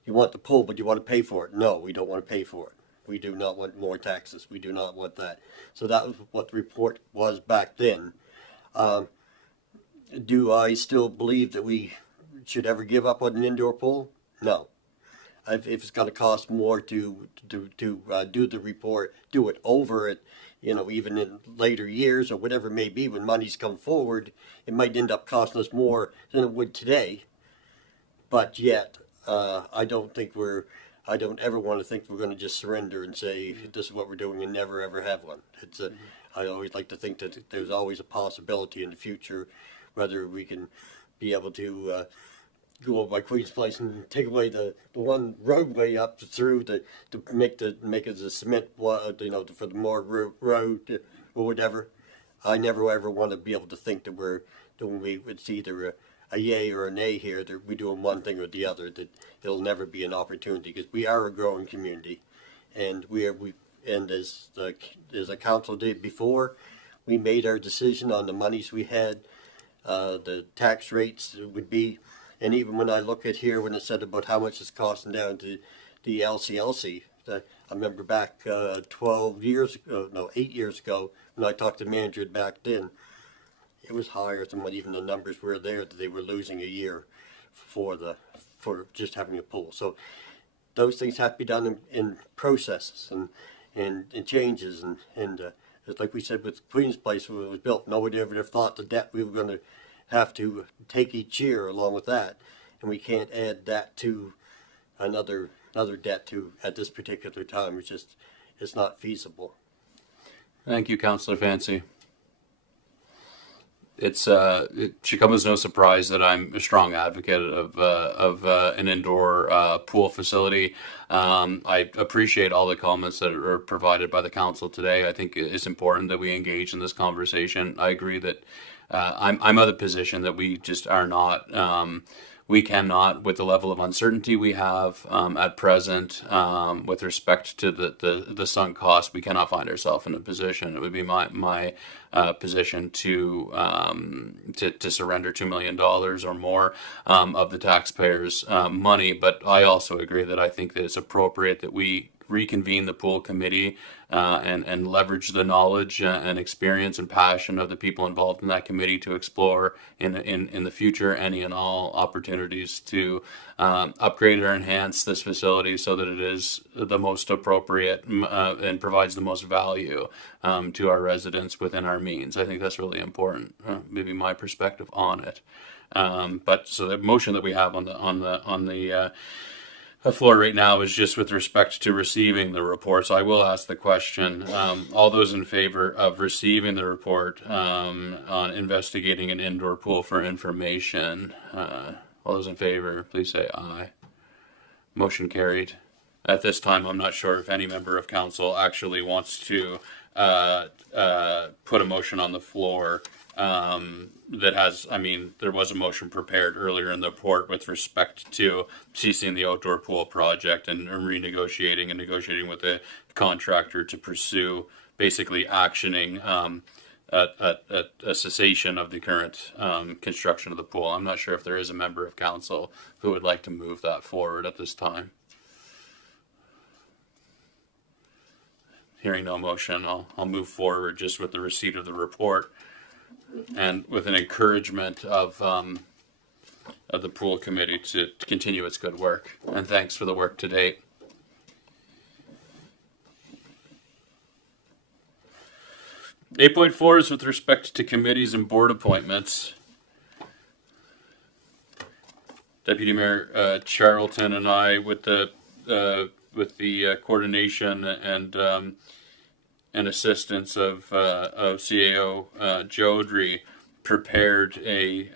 want the pool, but you want to pay for it. No, we don't want to pay for it. We do not want more taxes. We do not want that. So that was what the report was back then. Do I still believe that we should ever give up on an indoor pool? No. If it's going to cost more to do the report, do it over it, even in later years or whatever it may be, when money's come forward, it might end up costing us more than it would today. But yet, I don't ever want to think we're going to just surrender and say this is what we're doing and never ever have one. I always like to think that there's always a possibility in the future, whether we can be able to go over by Queen's Place and take away the one roadway up through to make it a cement, for the more road or whatever. I never ever want to be able to think that it's either a yay or a nay here, that we're doing one thing or the other, that it'll never be an opportunity, because we are a growing community, and as a council did before, we made our decision on the monies we had, the tax rates would be, and even when I look at here when it said about how much it's costing down to the LCLC. I remember back 8 years ago, when I talked to the manager back then, it was higher than what even the numbers were there, that they were losing a year for just having a pool. So those things have to be done in processes and changes. And it's like we said with Queen's Place, when it was built, nobody ever thought the debt we were going to have to take each year along with that. And we can't add that to another debt to at this particular time. It's not feasible. Thank you, Councillor Fancy. It should come as no surprise that I'm a strong advocate of an indoor pool facility. I appreciate all the comments that are provided by the council today. I think it's important that we engage in this conversation. I agree that I'm of the position that we just are not. We cannot, with the level of uncertainty we have at present, with respect to the sunk cost, we cannot find ourselves in a position. It would be my position to surrender $2 million or more of the taxpayers' money. But I also agree that I think that it's appropriate that we reconvene the pool committee and leverage the knowledge and experience and passion of the people involved in that committee to explore in the future any and all opportunities to upgrade or enhance this facility so that it is the most appropriate and provides the most value to our residents within our means. I think that's really important. Maybe my perspective on it. But so the motion that we have on the floor right now is just with respect to receiving the report. So I will ask the question, all those in favor of receiving the report on investigating an indoor pool for information, all those in favor, please say aye. Motion carried. At this time, I'm not sure if any member of council actually wants to put a motion on the floor that has, there was a motion prepared earlier in the report with respect to ceasing the outdoor pool project and renegotiating and negotiating with the contractor to pursue basically actioning a cessation of the current construction of the pool. I'm not sure if there is a member of council who would like to move that forward at this time. Hearing no motion, I'll move forward just with the receipt of the report and with an encouragement of the pool committee to continue its good work. And thanks for the work to date. Eight 8.4 is with respect to committees and board appointments. Deputy Mayor Charlton and I, with the coordination and assistance of CAO Jodry, prepared a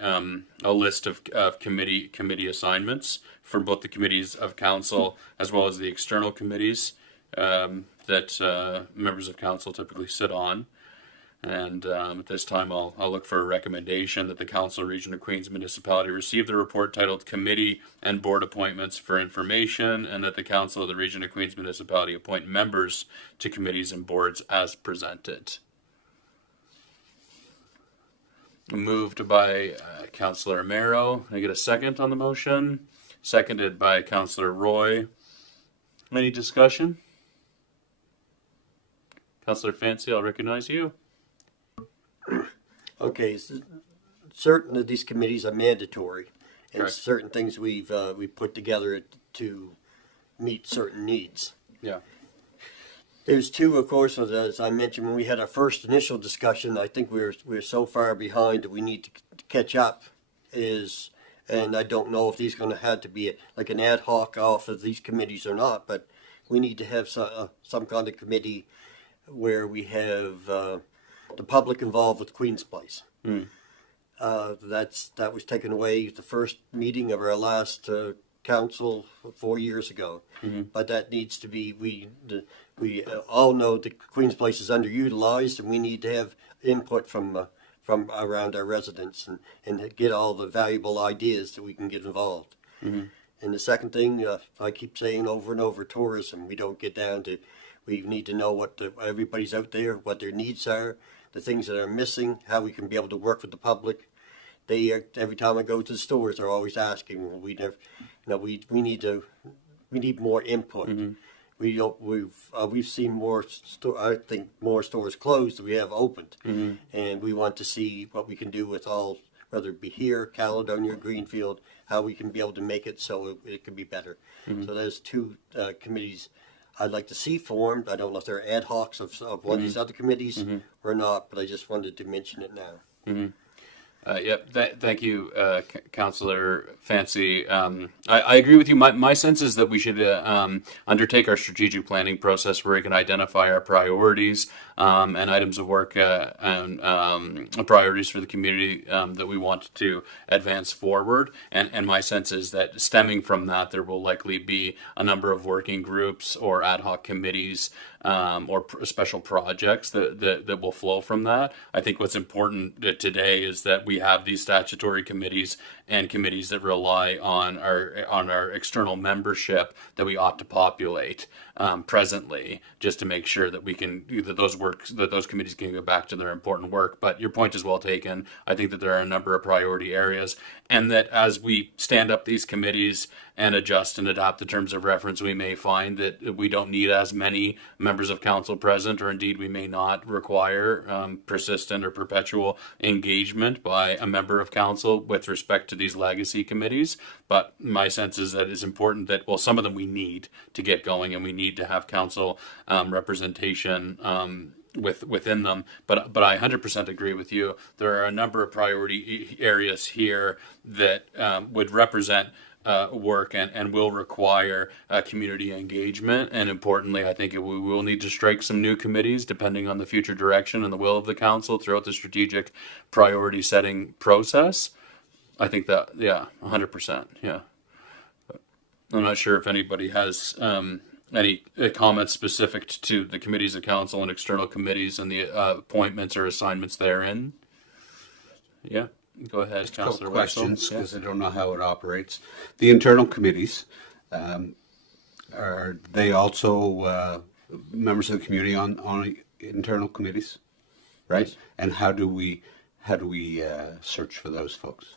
list of committee assignments for both the committees of council as well as the external committees that members of council typically sit on. And at this time, I'll look for a recommendation that the Council Region of Queens Municipality receive the report titled Committee and Board Appointments for Information, and that the Council of the Region of Queens Municipality appoint members to committees and boards as presented. Moved by Councillor Amaro. Can I get a second on the motion? Seconded by Councillor Roy. Any discussion? Councillor Fancy, I'll recognize you. Okay, so certain of these committees are mandatory, and Correct. certain things we put together to meet certain needs. Yeah. There's two, of course, as I mentioned when we had our first initial discussion. I think we're so far behind that we need to catch up. And I don't know if these going to have to be like an ad hoc off of these committees or not, but we need to have some kind of committee where we have the public involved with Queen's Place. That was taken away the first meeting of our last council 4 years ago. But that needs to be, we all know that Queen's Place is underutilized, and we need to have input from around our residents and get all the valuable ideas that we can get involved. And the second thing, I keep saying over and over, tourism. We don't get down to, we need to know what everybody's out there, what their needs are, the things that are missing, how we can be able to work with the public. They every time I go to the stores, they're always asking. We need to we need more input. We've seen more I think more stores closed than we have opened, and we want to see what we can do with all, whether it be here, Caledonia, Greenfield, how we can be able to make it so it can be better. So there's two committees I'd like to see formed. I don't know if they're ad hocs of one of these other committees or not, but I just wanted to mention it now. Yep. Thank you, Councillor Fancy. I agree with you. My sense is that we should undertake our strategic planning process where we can identify our priorities and items of work and priorities for the community that we want to advance forward. And my sense is that stemming from that, there will likely be a number of working groups or ad hoc committees or special projects that will flow from that. I think what's important today is that we have these statutory committees and committees that rely on our external membership that we ought to populate presently, just to make sure that we can that those committees can go back to their important work. But your point is well taken. I think that there are a number of priority areas, and that as we stand up these committees and adjust and adapt the terms of reference, we may find that we don't need as many members of council present, or indeed we may not require persistent or perpetual engagement by a member of council with respect to these legacy committees. But my sense is that it's important that, well, some of them we need to get going, and we need to have council representation within them. But I 100% agree with you. There are a number of priority areas here that would represent work and will require community engagement. And importantly, I think we will need to strike some new committees depending on the future direction and the will of the council throughout the strategic priority setting process. I think that, yeah, 100%. Yeah. I'm not sure if anybody has any comments specific to the committees of council and external committees and the appointments or assignments therein. Yeah. Go ahead, Councillor. Questions, because I don't know how it operates. The internal committees, are they also members of the community on internal committees, right? Yes. And how do we search for those folks?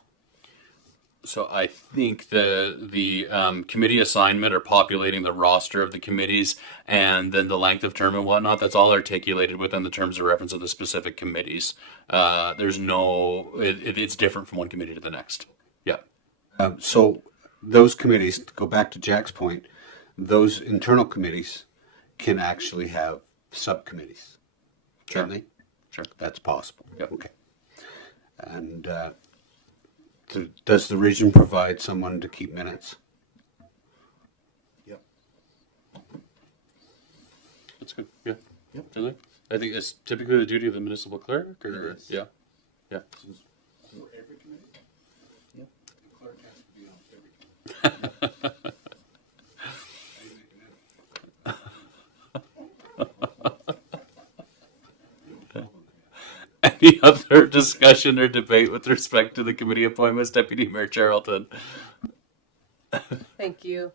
So I think the committee assignment or populating the roster of the committees and then the length of term and whatnot, that's all articulated within the terms of reference of the specific committees. There's no, it's different from one committee to the next. Yeah. So those committees, to go back to Jack's point, those internal committees can actually have subcommittees. Sure. Can they? Sure. That's possible. Yep. Okay. And does the region provide someone to keep minutes? Yep. That's good. Yeah. Yep. Really? I think it's typically the duty of the municipal clerk, or it is. Yeah. Yeah. For every committee? Yep. The clerk has to be on every committee. Any other discussion or debate with respect to the committee appointments, Deputy Mayor Charlton? Thank you.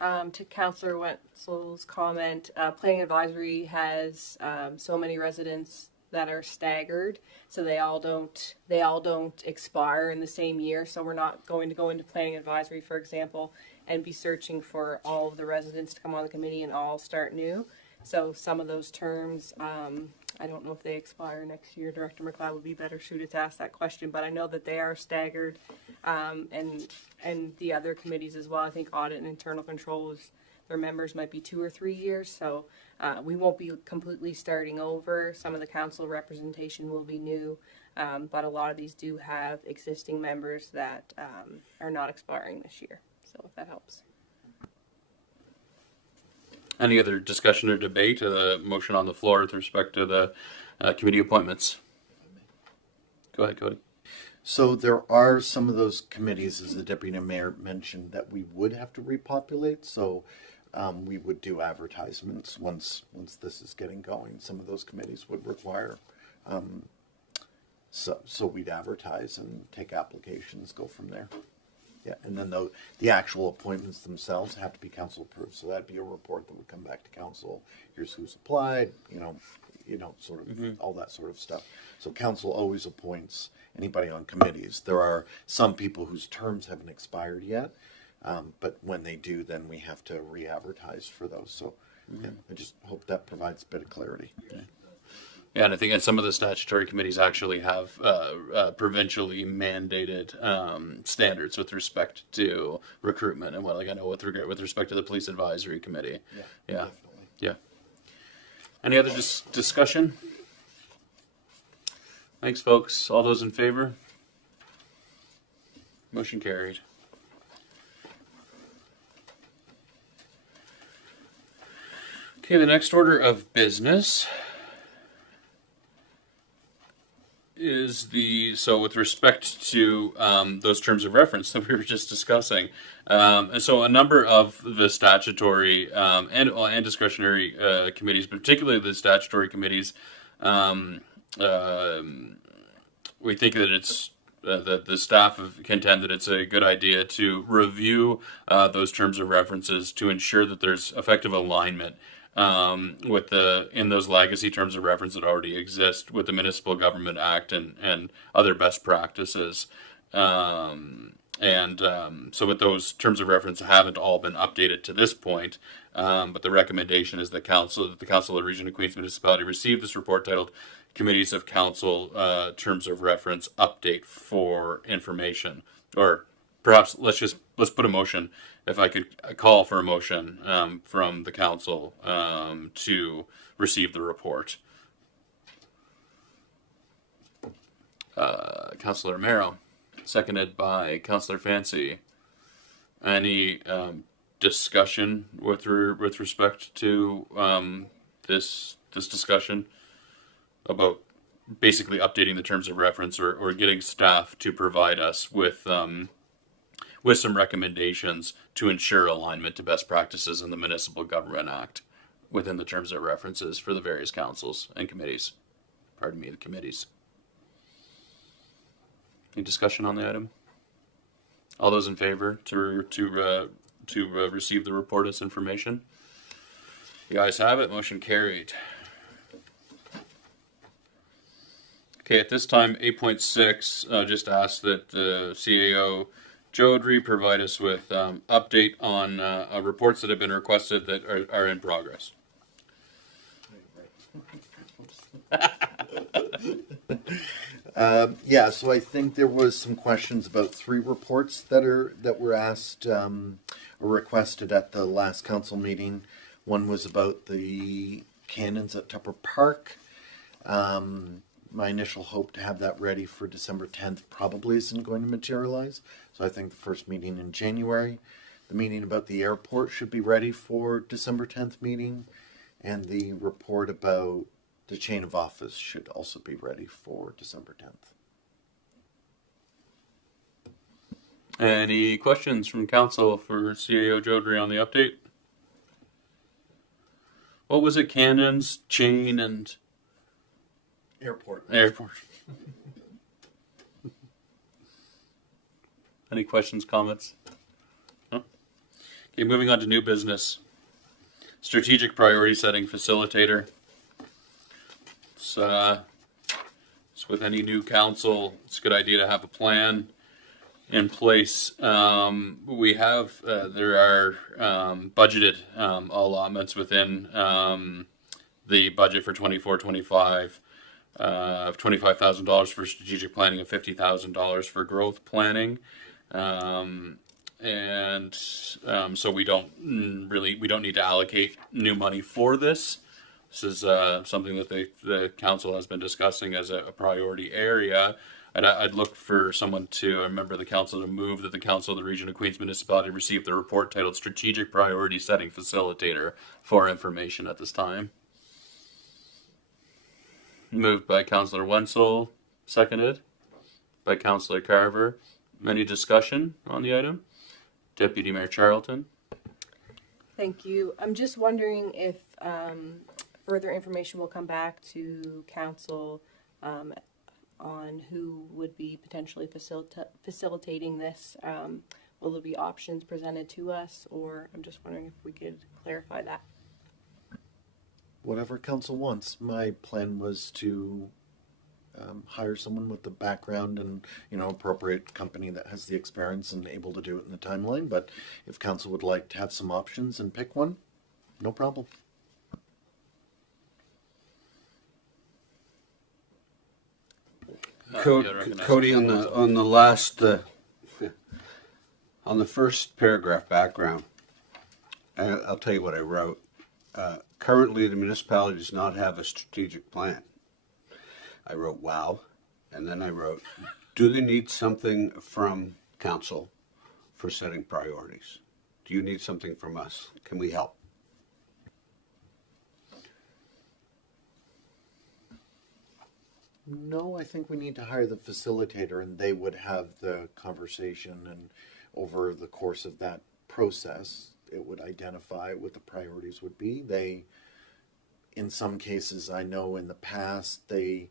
To Councillor Wetzel's comment, Planning Advisory has so many residents that are staggered, so they all don't expire in the same year. So we're not going to go into Planning Advisory, for example, and be searching for all of the residents to come on the committee and all start new. So some of those terms, I don't know if they expire next year. Director McLeod would be better suited to ask that question, but I know that they are staggered, and the other committees as well. I think Audit and Internal Control their members might be 2 or 3 years, so we won't be completely starting over. Some of the council representation will be new, but a lot of these do have existing members that are not expiring this year. So if that helps. Any other discussion or debate? The motion on the floor with respect to the committee appointments. Go ahead, Cody. So there are some of those committees, as the deputy mayor mentioned, that we would have to repopulate. So we would do advertisements once this is getting going. Some of those committees would require. So we'd advertise and take applications, go from there. Yeah, and then the actual appointments themselves have to be council approved. So that'd be a report that would come back to council. Here's who's applied, sort of all that sort of stuff. So council always appoints anybody on committees. There are some people whose terms haven't expired yet, But when they do, then we have to re-advertise for those. So yeah, I just hope that provides a bit of clarity. Yeah, and I think some of the statutory committees actually have provincially mandated standards with respect to recruitment and what, like I know with respect to the police advisory committee. Yeah. Definitely. Yeah. Any other discussion? Thanks, folks. All those in favor? Motion carried. Okay, the next order of business is so with respect to those terms of reference that we were just discussing, and so a number of the statutory and discretionary committees, particularly the statutory committees, we think that it's that the staff have contend that it's a good idea to review those terms of references to ensure that there's effective alignment with in those legacy terms of reference that already exist with the Municipal Government Act and other best practices. So with those terms of reference haven't all been updated to this point, but the recommendation is that the Council of the Region of Queens Municipality receive this report titled Committees of Council Terms of Reference Update for Information. Or perhaps let's put a motion. If I could call for a motion from the council to receive the report. Councillor Romero, seconded by Councillor Fancy. Any discussion with respect to this discussion about basically updating the terms of reference or getting staff to provide us with some recommendations to ensure alignment to best practices in the Municipal Government Act within the terms of references for the various councils and committees. Pardon me, the committees. Any discussion on the item? All those in favor to receive the report as information? The ayes have it. Motion carried. Okay, at this time, 8.6 just asked that the CAO Jodry provide us with update on reports that have been requested that are in progress. Yeah, so I think there was some questions about 3 reports that were asked or requested at the last council meeting. One was about the cannons at Tupper Park. My initial hope to have that ready for December 10th probably isn't going to materialize. So I think the first meeting in January. The meeting about the airport should be ready for December 10th meeting. And the report about the chain of office should also be ready for December 10th. Any questions from council for CAO Jodry on the update? What was it? Cannons, chain, and Airport. Any questions, comments? No? Okay, moving on to new business. Strategic priority setting facilitator. So with any new council, it's a good idea to have a plan in place. We have there are budgeted allotments within the budget for 24-25 of $25,000 for strategic planning and $50,000 for growth planning. So we don't need to allocate new money for this. This is something that the council has been discussing as a priority area. And I'd look for a member of the council to move that the Council of the Region of Queens Municipality receive the report titled Strategic Priority Setting Facilitator for information at this time. Moved by Councillor Wenzel, seconded by Councillor Carver. Any discussion on the item? Deputy Mayor Charlton. Thank you. I'm just wondering if further information will come back to council on who would be potentially facilitating this. Will there be options presented to us, or I'm just wondering if we could clarify that. Whatever council wants. My plan was to hire someone with the background and, appropriate company that has the experience and able to do it in the timeline. But if council would like to have some options and pick one, no problem. Cody, on the last, on the first paragraph background, I'll tell you what I wrote. Currently, the municipality does not have a strategic plan. I wrote, wow. And then I wrote, do they need something from council for setting priorities? Do you need something from us? Can we help? No, I think we need to hire the facilitator and they would have the conversation, and over the course of that process, it would identify what the priorities would be. They, in some cases, I know in the past, they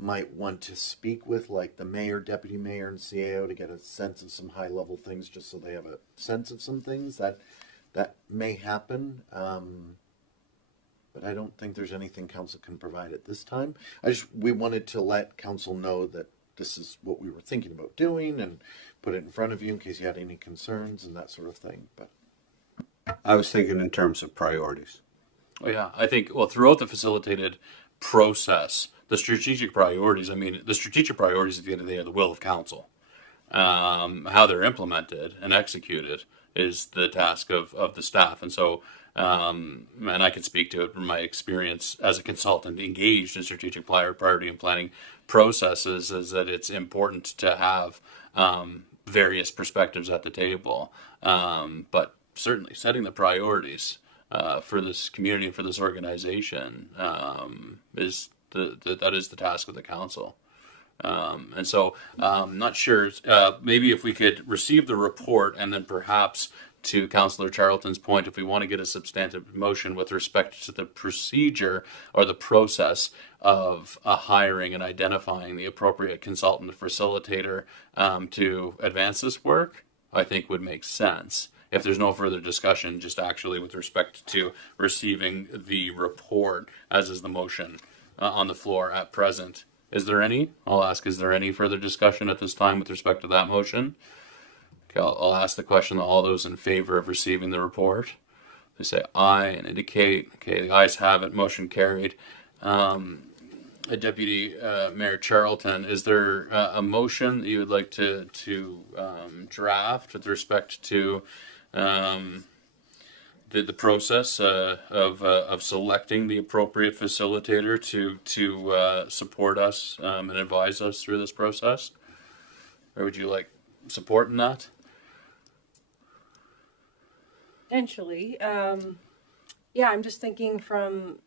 might want to speak with like the mayor, deputy mayor, and CAO to get a sense of some high level things, just so they have a sense of some things that may happen. But I don't think there's anything council can provide at this time. We wanted to let council know that this is what we were thinking about doing and put it in front of you in case you had any concerns and that sort of thing. But I was thinking in terms of priorities. Oh, yeah, I think, well, throughout the facilitated process, the strategic priorities, at the end of the day are the will of council. How they're implemented and executed is the task of the staff. And so, and I can speak to it from my experience as a consultant engaged in strategic priority and planning processes, is that it's important to have various perspectives at the table. But certainly setting the priorities for this community and for this organization is that is the task of the council. And so I'm not sure, maybe if we could receive the report and then perhaps, to Councillor Charlton's point, if we want to get a substantive motion with respect to the procedure or the process of hiring and identifying the appropriate consultant facilitator to advance this work, I think would make sense. If there's no further discussion, just actually with respect to receiving the report, as is the motion on the floor at present. Is there any? I'll ask, is there any further discussion at this time with respect to that motion? Okay, I'll ask the question to all those in favor of receiving the report. They say aye and indicate. Okay, the ayes have it. Motion carried. Deputy Mayor Charlton, is there a motion that you would like to draft with respect to the process of selecting the appropriate facilitator to support us and advise us through this process? Or would you like support in that? Potentially. Yeah, I'm just thinking from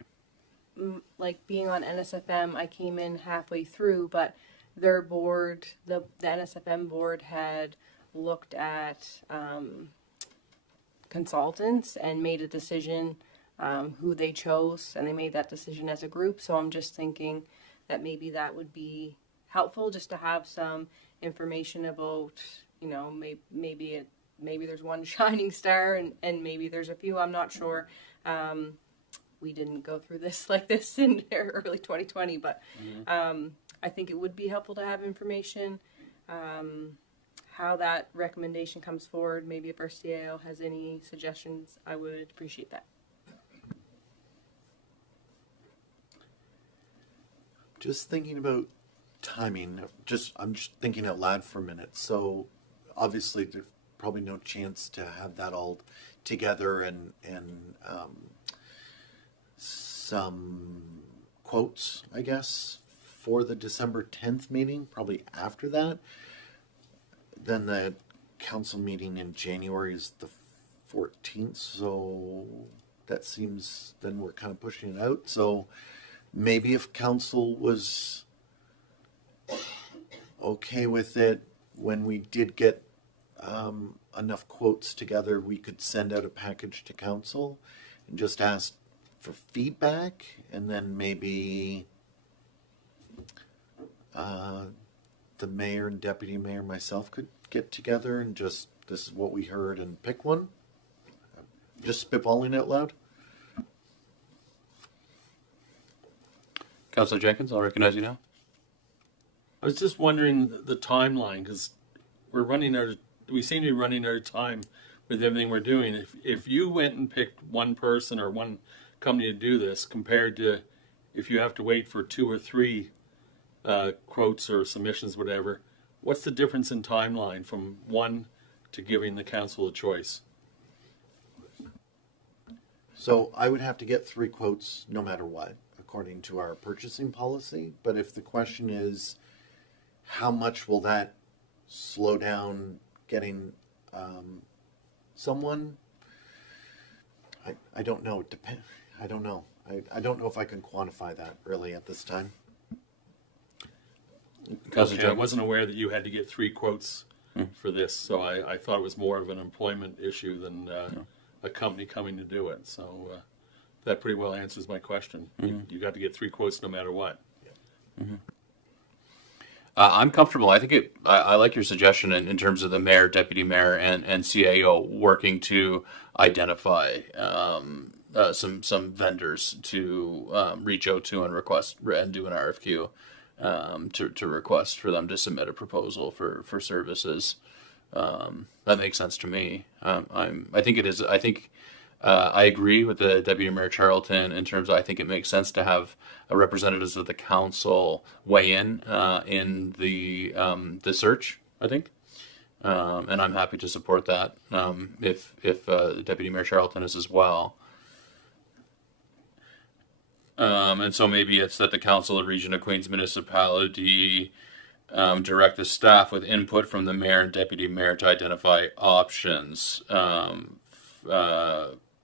like being on NSFM, I came in halfway through, but their board, the NSFM board had looked at consultants and made a decision who they chose, and they made that decision as a group. So I'm just thinking that maybe that would be helpful, just to have some information about, maybe there's one shining star and maybe there's a few. I'm not sure. We didn't go through this like this in early 2020, but I think it would be helpful to have information. How that recommendation comes forward. Maybe if our CAO has any suggestions, I would appreciate that. just thinking about timing, I'm just thinking out loud for a minute. So obviously there's probably no chance to have that all together and some quotes, I guess, for the December 10th meeting, probably after that. Then the council meeting in January is the 14th, so that seems, then we're kind of pushing it out. So maybe if council was okay with it, when we did get enough quotes together, we could send out a package to council and just ask for feedback, and then maybe the mayor and deputy mayor, myself, could get together and just, this is what we heard, and pick one. Just spitballing out loud. Councillor Jenkins, I'll recognize you now. I was just wondering the timeline, because we seem to be running out of time with everything we're doing. If you went and picked one person or one company to do this, compared to if you have to wait for 2 or 3 quotes or submissions, whatever, what's the difference in timeline from one to giving the council a choice? So I would have to get 3 quotes no matter what, according to our purchasing policy. But if the question is, how much will that slow down getting someone? I don't know. I don't know. I don't know if I can quantify that really at this time. Okay, I wasn't aware that you had to get 3 quotes for this, so I thought it was more of an employment issue than a company coming to do it. So that pretty well answers my question. You got to get 3 quotes no matter what. I'm comfortable. I think I like your suggestion in terms of the mayor, deputy mayor, and CAO working to identify some vendors to reach out to and request and do an RFQ to request for them to submit a proposal for services. That makes sense to me. I think it is. I think I agree with the Deputy Mayor Charlton in terms of I think it makes sense to have representatives of the council weigh in the search. I think, and I'm happy to support that if Deputy Mayor Charlton is as well. And so maybe it's that the Council of Region of Queens Municipality direct the staff with input from the mayor and deputy mayor to identify options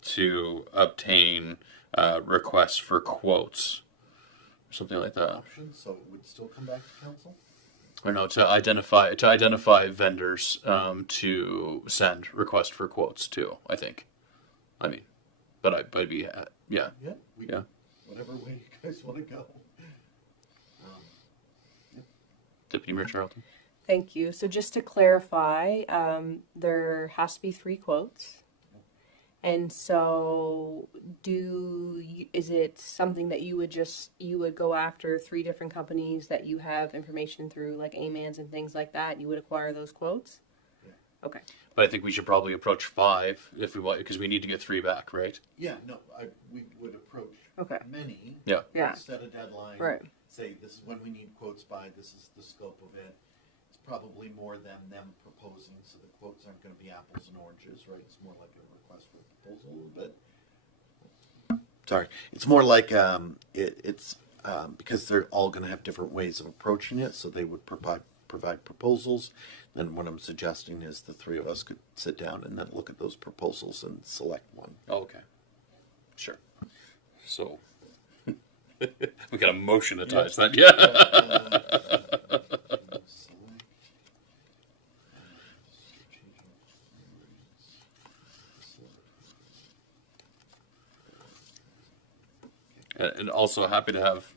to obtain requests for quotes, or something like that. Options, so it would still come back to council? Or no, to identify vendors to send requests for quotes to. I think. I mean, but I'd be yeah. Yeah. Whatever way you guys want to go. Deputy Mayor Charlton. Thank you. So just to clarify, there has to be 3 quotes. And so is it something that you would go after 3 different companies that you have information through, like AMANs and things like that? You would acquire those quotes? Yeah. Okay. But I think we should probably approach 5 if we want, because we need to get 3 back, right? Yeah, no, we would approach many. Yeah. Set a deadline. Right. Say this is when we need quotes by. This is the scope of it. It's probably more than them proposing, so the quotes aren't going to be apples and oranges, right? It's more like a request for a proposal a little bit. Sorry, it's more like it's because they're all going to have different ways of approaching it, so they would provide proposals. Then what I'm suggesting is the 3 of us could sit down and then look at those proposals and select one. Oh, okay. Sure. So we got a motion attached to that. Yeah. And also happy to have,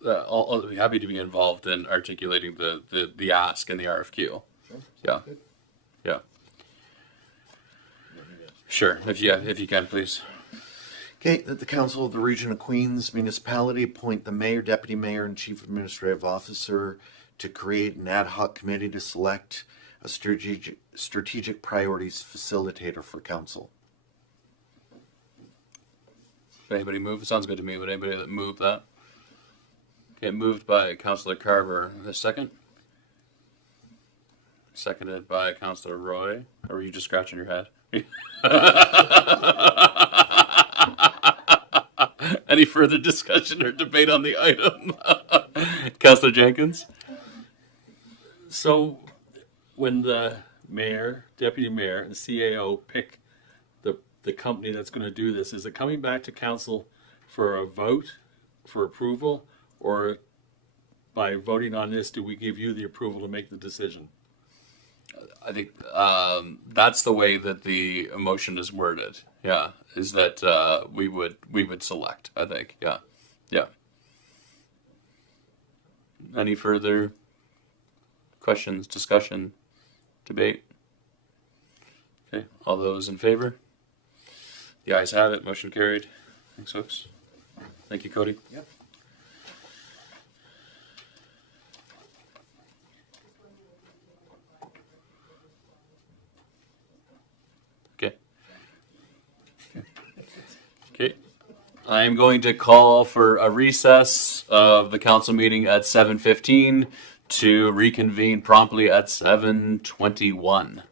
happy to be involved in articulating the ask and the RFQ. Sure. Yeah. Good. Yeah. Sure. If you can, please. Okay, that the Council of the Region of Queens Municipality appoint the Mayor, Deputy Mayor, and Chief Administrative Officer to create an ad hoc committee to select a strategic priorities facilitator for Council. Anybody move? It sounds good to me. Would anybody move that? Okay, moved by Councillor Carver. The second? Seconded by Councillor Roy. Or were you just scratching your head? Any further discussion or debate on the item? Councillor Jenkins? So when the mayor, deputy mayor, and CAO pick the company that's going to do this, is it coming back to council for a vote for approval, or by voting on this, do we give you the approval to make the decision? I think that's the way that the motion is worded. Yeah, is that we would select. I think. Yeah. Any further questions, discussion, debate? Okay, all those in favor? The ayes have it. Motion carried. Thanks, folks. Thank you, Cody. Yep. I am going to call for a recess of the council meeting at 7:15 to reconvene promptly at 7:21.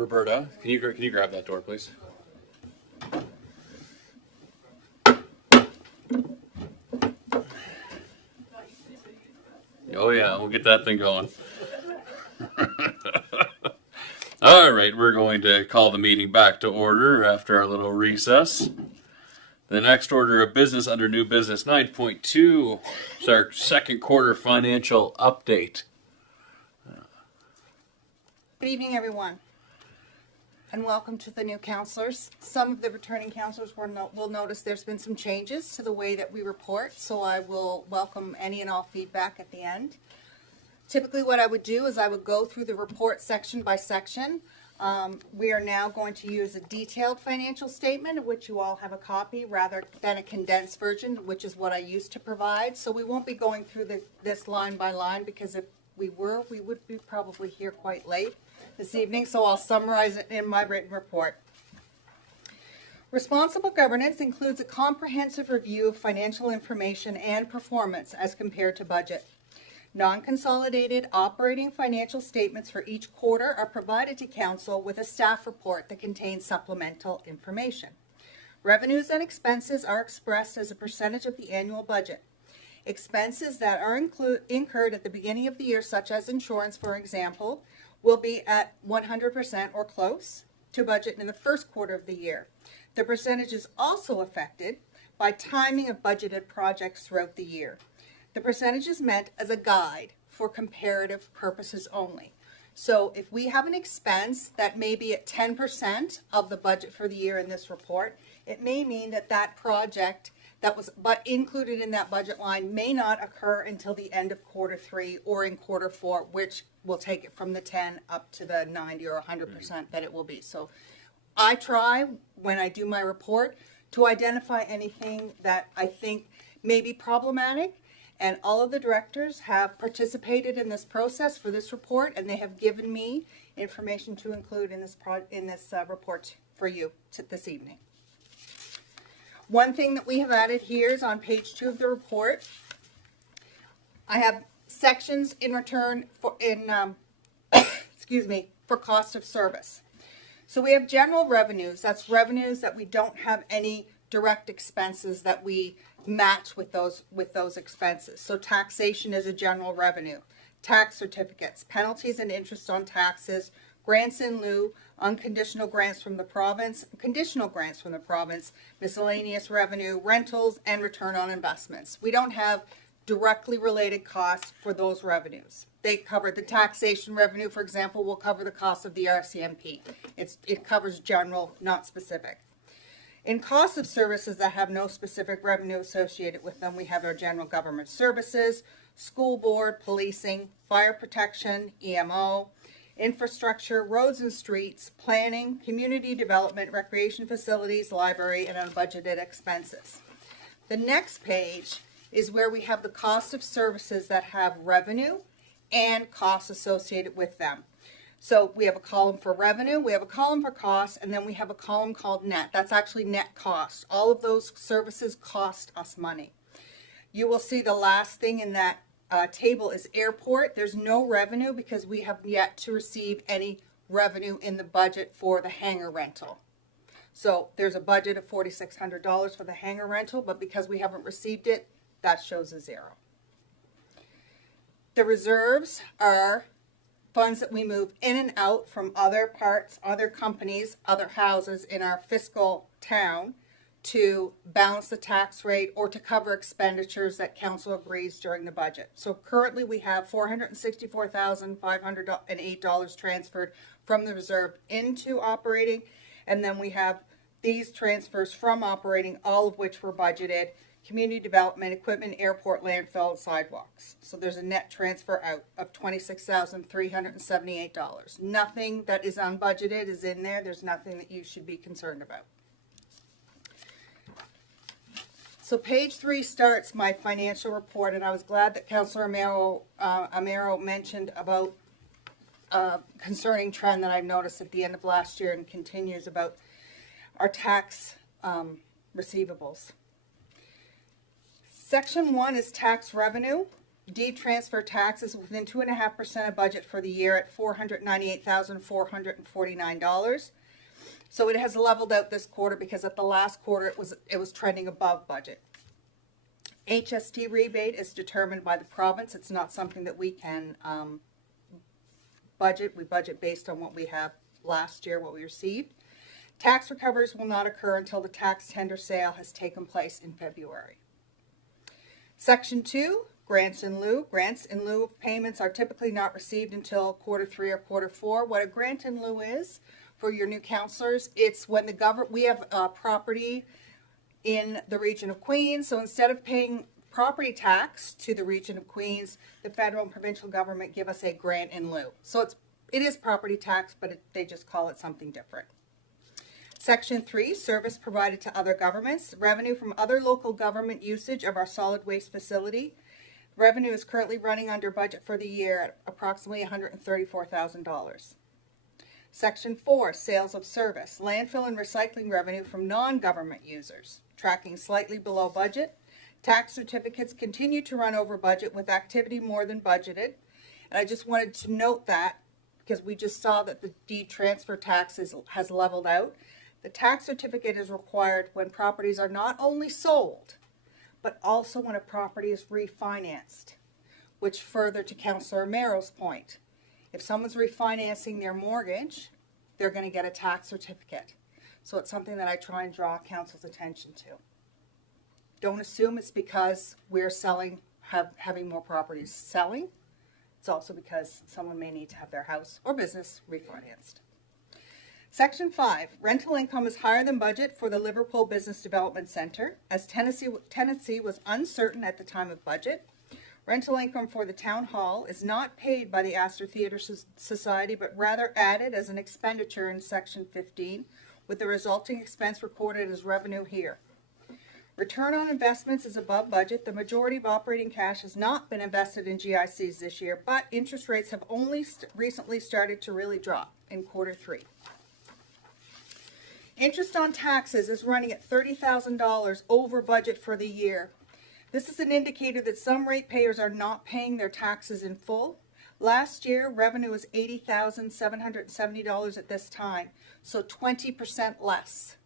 Roberta, can you grab that door, please? Oh yeah, we'll get that thing going. All right, we're going to call the meeting back to order after our little recess. The next order of business under new business 9.2 is our second quarter financial update. Good evening, everyone, and welcome to the new counselors. Some of the returning counselors will notice there's been some changes to the way that we report, so I will welcome any and all feedback at the end. Typically what I would do is I would go through the report section by section. We are now going to use a detailed financial statement, of which you all have a copy, rather than a condensed version, which is what I used to provide. So we won't be going through this line by line, because if we would be probably here quite late this evening, so I'll summarize it in my written report. Responsible governance includes a comprehensive review of financial information and performance as compared to budget. Non-consolidated operating financial statements for each quarter are provided to Council with a staff report that contains supplemental information. Revenues and expenses are expressed as a percentage of the annual budget. Expenses that are incurred at the beginning of the year, such as insurance, for example, will be at 100% or close to budget in the first quarter of the year. The percentage is also affected by timing of budgeted projects throughout the year. The percentage is meant as a guide for comparative purposes only. So if we have an expense that may be at 10% of the budget for the year in this report, it may mean that that project that was included in that budget line may not occur until the end of quarter 3 or in quarter 4, which will take it from the 10 up to the 90 or 100% that it will be. So I try, when I do my report, to identify anything that I think may be problematic, and all of the directors have participated in this process for this report, and they have given me information to include in this report for you this evening. One thing that we have added here is on page 2 of the report. I have sections in return for for cost of service. So we have general revenues. That's revenues that we don't have any direct expenses that we match with those expenses. So taxation is a general revenue. Tax certificates, penalties and interest on taxes, grants in lieu, unconditional grants from the province, conditional grants from the province, miscellaneous revenue, rentals, and return on investments. We don't have directly related costs for those revenues. They cover the taxation revenue, for example, will cover the cost of the RCMP. It covers general, not specific. In cost of services that have no specific revenue associated with them, we have our general government services, school board, policing, fire protection, EMO, infrastructure, roads and streets, planning, community development, recreation facilities, library, and unbudgeted expenses. The next page is where we have the cost of services that have revenue and costs associated with them. So we have a column for revenue, we have a column for costs, and then we have a column called net. That's actually net cost. All of those services cost us money. You will see the last thing in that table is airport. There's no revenue because we have yet to receive any revenue in the budget for the hangar rental. So there's a budget of $4,600 for the hangar rental, but because we haven't received it, that shows a 0. The reserves are funds that we move in and out from other parts, other companies, other houses in our fiscal town to balance the tax rate or to cover expenditures that council agrees during the budget. So currently we have $464,508 transferred from the reserve into operating, and then we have these transfers from operating, all of which were budgeted: community development, equipment, airport, landfill, sidewalks. So there's a net transfer out of $26,378. Nothing that is unbudgeted is in there. There's nothing that you should be concerned about. So page 3 starts my financial report, and I was glad that Councillor Amaro mentioned about concerning trend that I've noticed at the end of last year and continues about our tax receivables. Section 1 is tax revenue. deed transfer taxes within 2.5% of budget for the year at $498,449. So it has leveled out this quarter because at the last quarter it was trending above budget. HST rebate is determined by the province. It's not something that we can budget. We budget based on what we have last year, what we received. Tax recoveries will not occur until the tax tender sale has taken place in February. Section 2, grants in lieu. Grants in lieu of payments are typically not received until quarter 3 or quarter 4. What a grant in lieu is, for your new councillors, it's when the government, we have property in the region of Queens, so instead of paying property tax to the region of Queens, the federal and provincial government give us a grant in lieu. So it is property tax, but they just call it something different. Section 3, service provided to other governments. Revenue from other local government usage of our solid waste facility. Revenue is currently running under budget for the year at approximately $134,000. Section 4, sales of service. Landfill and recycling revenue from non-government users. Tracking slightly below budget. Tax certificates continue to run over budget with activity more than budgeted. And I just wanted to note that because we just saw that the deed transfer tax has leveled out. The tax certificate is required when properties are not only sold, but also when a property is refinanced, which further to Councillor Merrill's point. If someone's refinancing their mortgage, they're going to get a tax certificate. So it's something that I try and draw council's attention to. Don't assume it's because we're having more properties selling. It's also because someone may need to have their house or business refinanced. Section 5, rental income is higher than budget for the Liverpool Business Development Centre, as tenancy was uncertain at the time of budget. Rental income for the Town Hall is not paid by the Astor Theatre Society, but rather added as an expenditure in Section 15, with the resulting expense recorded as revenue here. Return on investments is above budget. The majority of operating cash has not been invested in GICs this year, but interest rates have only recently started to really drop in quarter 3. Interest on taxes is running at $30,000 over budget for the year. This is an indicator that some ratepayers are not paying their taxes in full. Last year, revenue was $80,770 at this time, so 20% less.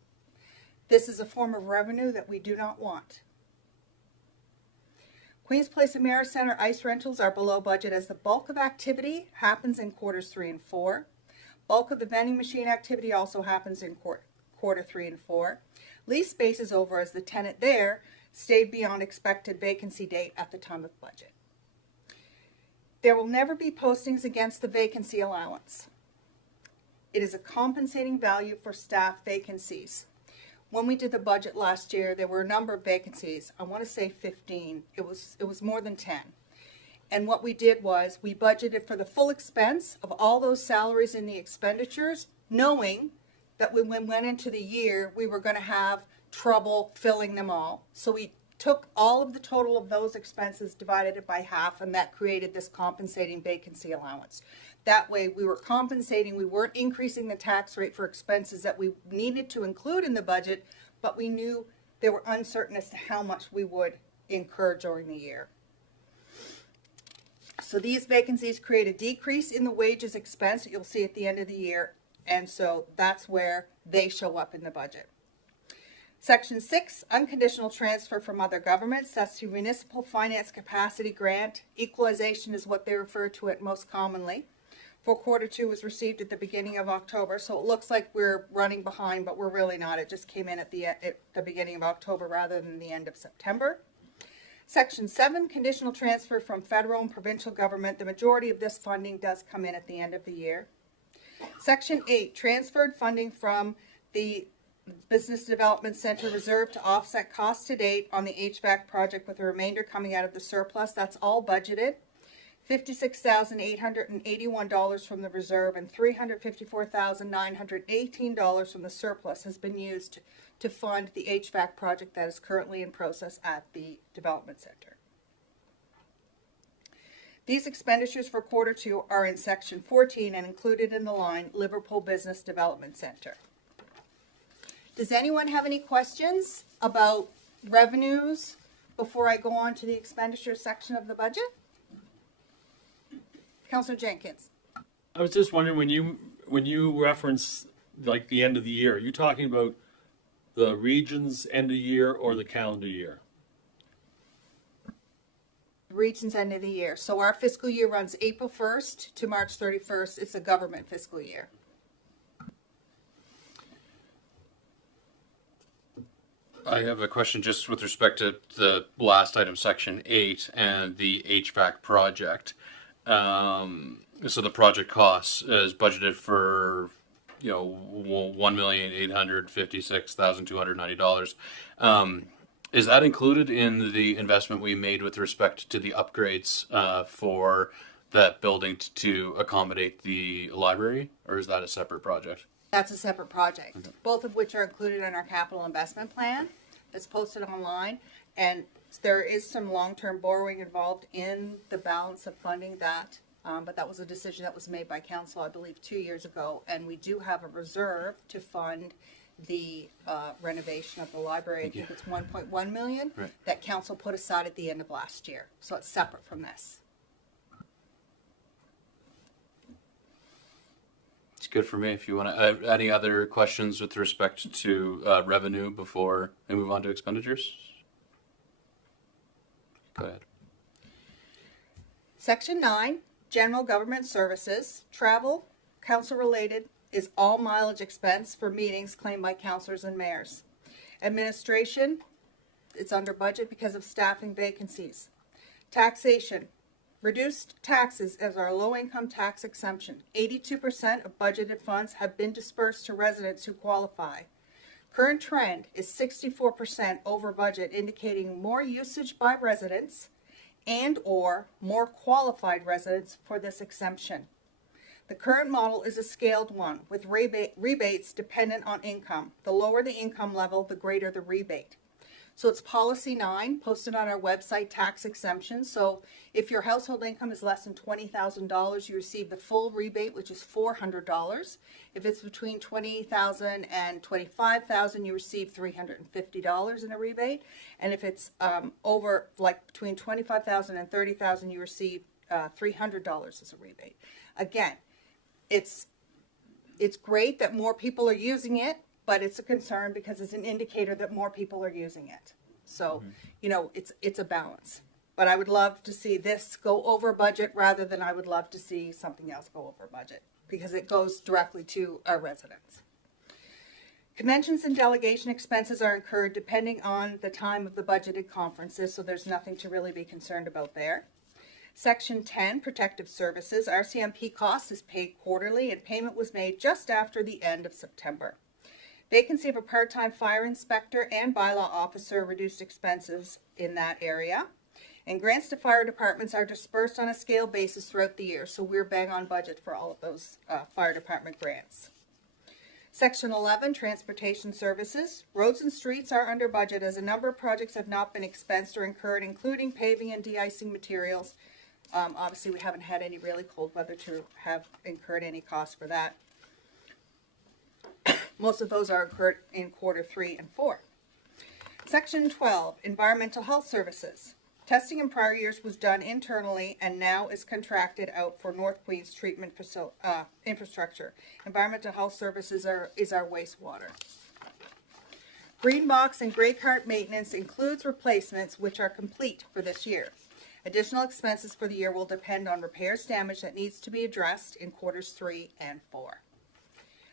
This is a form of revenue that we do not want. Queen's Place and Marist Centre ice rentals are below budget as the bulk of activity happens in quarters 3 and 4. Bulk of the vending machine activity also happens in quarter 3 and 4. Lease space is over as the tenant there stayed beyond expected vacancy date at the time of budget. There will never be postings against the vacancy allowance. It is a compensating value for staff vacancies. When we did the budget last year, there were a number of vacancies. I want to say 15. It was more than 10. And what we did was we budgeted for the full expense of all those salaries in the expenditures, knowing that when we went into the year, we were going to have trouble filling them all. So we took all of the total of those expenses, divided it by half, and that created this compensating vacancy allowance. That way we were compensating, we weren't increasing the tax rate for expenses that we needed to include in the budget, but we knew they were uncertain as to how much we would incur during the year. So these vacancies create a decrease in the wages expense that you'll see at the end of the year, and so that's where they show up in the budget. Section 6, unconditional transfer from other governments. That's the Municipal Finance Capacity Grant. Equalization is what they refer to it most commonly. For quarter 2 was received at the beginning of October, so it looks like we're running behind, but we're really not. It just came in at the beginning of October rather than the end of September. Section 7, conditional transfer from federal and provincial government. The majority of this funding does come in at the end of the year. Section 8, transferred funding from the Business Development Center reserve to offset costs to date on the HVAC project, with the remainder coming out of the surplus. That's all budgeted. $56,881 from the reserve and $354,918 from the surplus has been used to fund the HVAC project that is currently in process at the Development Center. These expenditures for quarter 2 are in section 14 and included in the line Liverpool Business Development Center. Does anyone have any questions about revenues before I go on to the expenditure section of the budget? Councillor Jenkins. I was just wondering, when you reference like the end of the year, are you talking about the region's end of year or the calendar year? Region's end of the year. So our fiscal year runs April 1st to March 31st. It's a government fiscal year. I have a question just with respect to the last item, section 8, and the HVAC project. So the project cost is budgeted for, $1,856,290. Is that included in the investment we made with respect to the upgrades for that building to accommodate the library, or is that a separate project? That's a separate project, both of which are included in our capital investment plan that's posted online. And there is some long-term borrowing involved in the balance of funding that, but that was a decision that was made by council, I believe, 2 years ago. And we do have a reserve to fund the renovation of the library. I think it's 1.1 million that council put aside at the end of last year. So it's separate from this. It's good for me. If you want to, any other questions with respect to revenue before we move on to expenditures? Go ahead. Section 9, general government services, travel, council related, is all mileage expense for meetings claimed by councillors and mayors. Administration, it's under budget because of staffing vacancies. Taxation, reduced taxes as our low-income tax exemption. 82% of budgeted funds have been dispersed to residents who qualify. Current trend is 64% over budget, indicating more usage by residents and or more qualified residents for this exemption. The current model is a scaled one with rebates dependent on income. The lower the income level, the greater the rebate. So it's policy 9 posted on our website, tax exemption. So if your household income is less than $20,000, you receive the full rebate, which is $400. If it's between $20,000 and $25,000, you receive $350 in a rebate. And if it's over, like between $25,000 and $30,000, you receive $300 as a rebate. Again, it's great that more people are using it, but it's a concern because it's an indicator that more people are using it. So, it's a balance. But I would love to see this go over budget rather than I would love to see something else go over budget because it goes directly to our residents. Conventions and delegation expenses are incurred depending on the time of the budgeted conferences, so there's nothing to really be concerned about there. Section 10, protective services. RCMP cost is paid quarterly and payment was made just after the end of September. Vacancy of a part-time fire inspector and bylaw officer reduced expenses in that area. And grants to fire departments are dispersed on a scale basis throughout the year, so we're bang on budget for all of those fire department grants. Section 11, transportation services. Roads and streets are under budget as a number of projects have not been expensed or incurred, including paving and de-icing materials. Obviously, we haven't had any really cold weather to have incurred any costs for that. Most of those are incurred in quarter 3 and 4. Section 12, environmental health services. Testing in prior years was done internally and now is contracted out for North Queens treatment infrastructure. Environmental health services is our wastewater. Green box and gray cart maintenance includes replacements which are complete for this year. Additional expenses for the year will depend on repairs damage that needs to be addressed in quarters 3 and 4.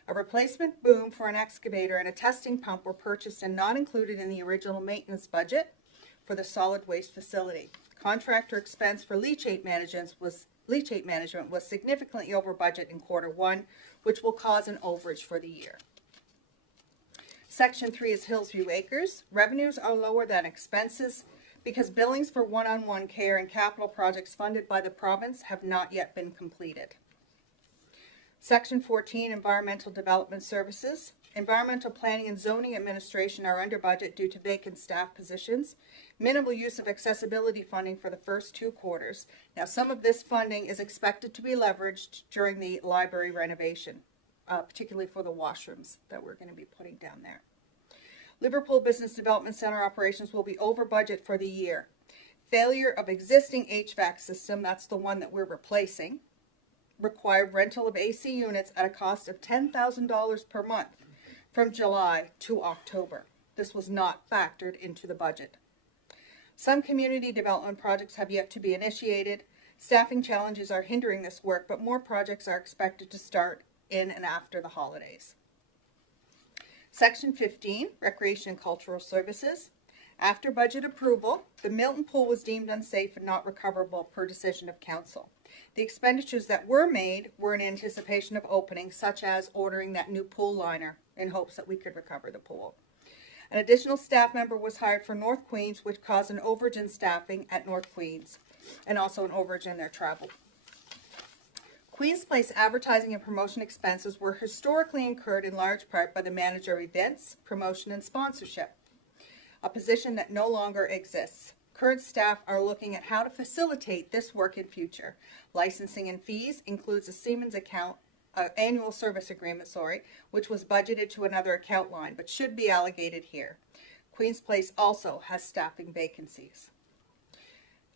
A replacement boom for an excavator and a testing pump were purchased and not included in the original maintenance budget for the solid waste facility. Contractor expense for leachate management was significantly over budget in quarter 1, which will cause an overage for the year. Section 3 is Hillsview Acres. Revenues are lower than expenses because billings for one-on-one care and capital projects funded by the province have not yet been completed. Section 14, Environmental Development Services. Environmental Planning and Zoning Administration are under budget due to vacant staff positions. Minimal use of accessibility funding for the first 2 quarters. Now, some of this funding is expected to be leveraged during the library renovation, particularly for the washrooms that we're going to be putting down there. Liverpool Business Development Center operations will be over budget for the year. Failure of existing HVAC system, that's the one that we're replacing, required rental of AC units at a cost of $10,000 per month from July to October. This was not factored into the budget. Some community development projects have yet to be initiated. Staffing challenges are hindering this work, but more projects are expected to start in and after the holidays. Section 15, Recreation and Cultural Services. After budget approval, the Milton Pool was deemed unsafe and not recoverable per decision of council. The expenditures that were made were in anticipation of opening, such as ordering that new pool liner in hopes that we could recover the pool. An additional staff member was hired for North Queens, which caused an overage in staffing at North Queens and also an overage in their travel. Queen's Place advertising and promotion expenses were historically incurred in large part by the manager of events, promotion, and sponsorship, a position that no longer exists. Current staff are looking at how to facilitate this work in future. Licensing and fees includes a Siemens account, annual service agreement, which was budgeted to another account line, but should be allocated here. Queen's Place also has staffing vacancies.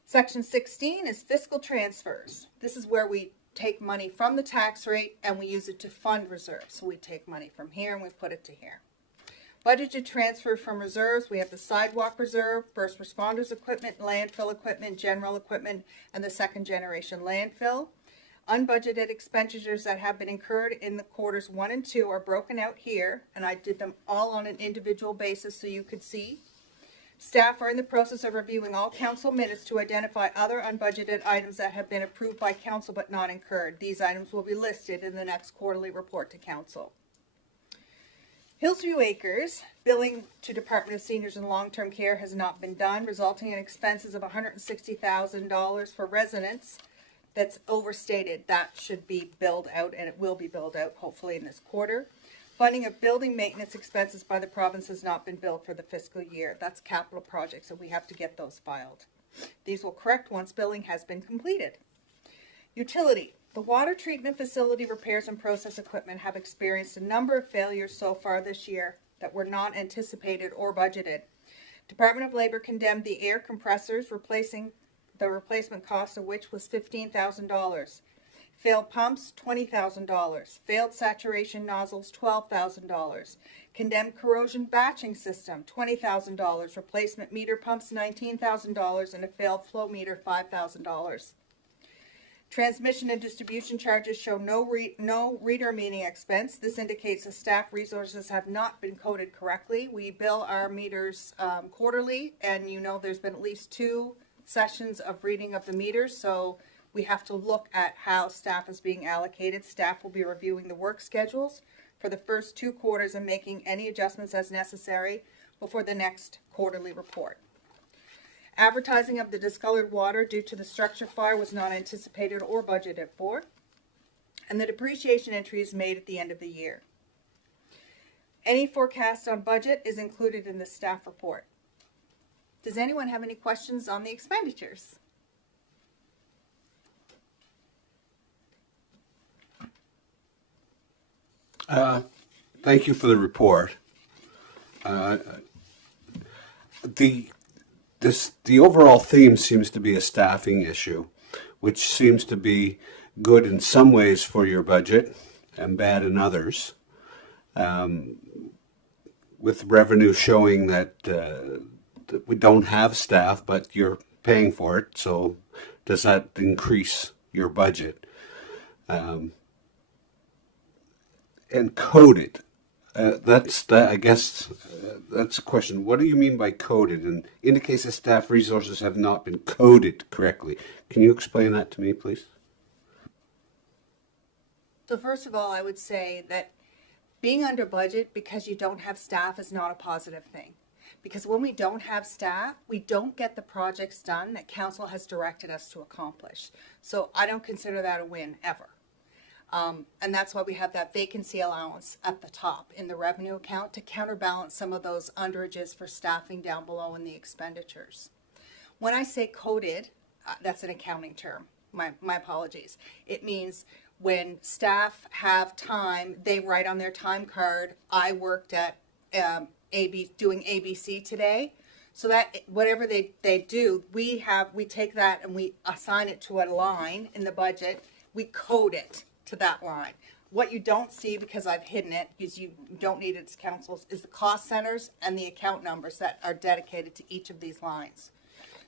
Section 16 is fiscal transfers. This is where we take money from the tax rate and we use it to fund reserves. So we take money from here and we put it to here. Budgeted transfer from reserves, we have the sidewalk reserve, first responders equipment, landfill equipment, general equipment, and the second generation landfill. Unbudgeted expenditures that have been incurred in the quarters 1 and 2 are broken out here, and I did them all on an individual basis so you could see. Staff are in the process of reviewing all council minutes to identify other unbudgeted items that have been approved by council but not incurred. These items will be listed in the next quarterly report to council. Hillsview Acres, billing to Department of Seniors and Long-Term Care has not been done, resulting in expenses of $160,000 for residents. That's overstated. That should be billed out, and it will be billed out hopefully in this quarter. Funding of building maintenance expenses by the province has not been billed for the fiscal year. That's capital projects, and we have to get those filed. These will correct once billing has been completed. Utility. The water treatment facility repairs and process equipment have experienced a number of failures so far this year that were not anticipated or budgeted. Department of Labor condemned the air compressors, the replacement cost of which was $15,000. Failed pumps, $20,000. Failed saturation nozzles, $12,000. Condemned corrosion batching system, $20,000. Replacement meter pumps, $19,000. And a failed flow meter, $5,000. Transmission and distribution charges show no reader meeting expense. This indicates the staff resources have not been coded correctly. We bill our meters quarterly, and you know there's been at least 2 sessions of reading of the meters, so we have to look at how staff is being allocated. Staff will be reviewing the work schedules for the first 2 quarters and making any adjustments as necessary before the next quarterly report. Advertising of the discolored water due to the structure fire was not anticipated or budgeted for, and the depreciation entry is made at the end of the year. Any forecast on budget is included in the staff report. Does anyone have any questions on the expenditures? Thank you for the report. The overall theme seems to be a staffing issue, which seems to be good in some ways for your budget and bad in others. With revenue showing that we don't have staff, but you're paying for it, so does that increase your budget? And coded. I guess that's a question. What do you mean by coded? And indicates that staff resources have not been coded correctly. Can you explain that to me, please? So first of all, I would say that being under budget because you don't have staff is not a positive thing. Because when we don't have staff, we don't get the projects done that council has directed us to accomplish. So I don't consider that a win ever. And that's why we have that vacancy allowance at the top in the revenue account to counterbalance some of those underages for staffing down below in the expenditures. When I say coded, that's an accounting term. My apologies. It means when staff have time, they write on their time card, I worked at doing ABC today. So that whatever they do, we take that and we assign it to a line in the budget. we code it to that line. What you don't see, because I've hidden it, because you don't need it as councils, is the cost centers and the account numbers that are dedicated to each of these lines.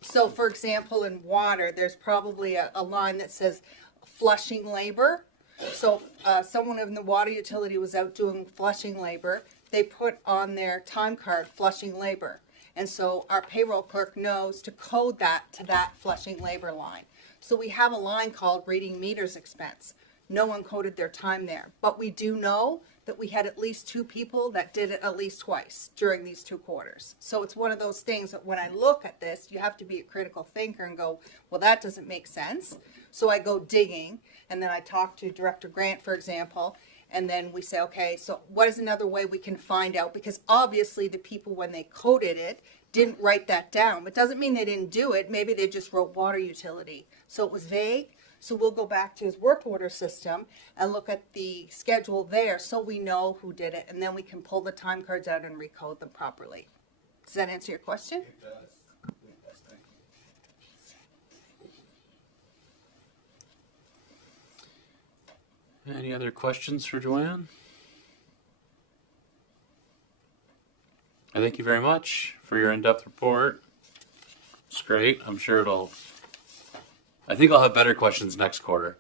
So for example, in water, there's probably a line that says flushing labor. So someone in the water utility was out doing flushing labor. They put on their time card flushing labor. And so our payroll clerk knows to code that to that flushing labor line. So we have a line called reading meters expense. No one coded their time there. But we do know that we had at least 2 people that did it at least twice during these 2 quarters. So it's one of those things that when I look at this, you have to be a critical thinker and go, well, that doesn't make sense. So I go digging, and then I talk to Director Grant, for example, and then we say, okay, so what is another way we can find out? Because obviously the people, when they coded it, didn't write that down. It doesn't mean they didn't do it. Maybe they just wrote water utility. So it was vague. So we'll go back to his work order system and look at the schedule there so we know who did it. And then we can pull the time cards out and recode them properly. Does that answer your question? It does. Thank you. Any other questions for Joanne? I thank you very much for your in-depth report. It's great. I'm sure I think I'll have better questions next quarter.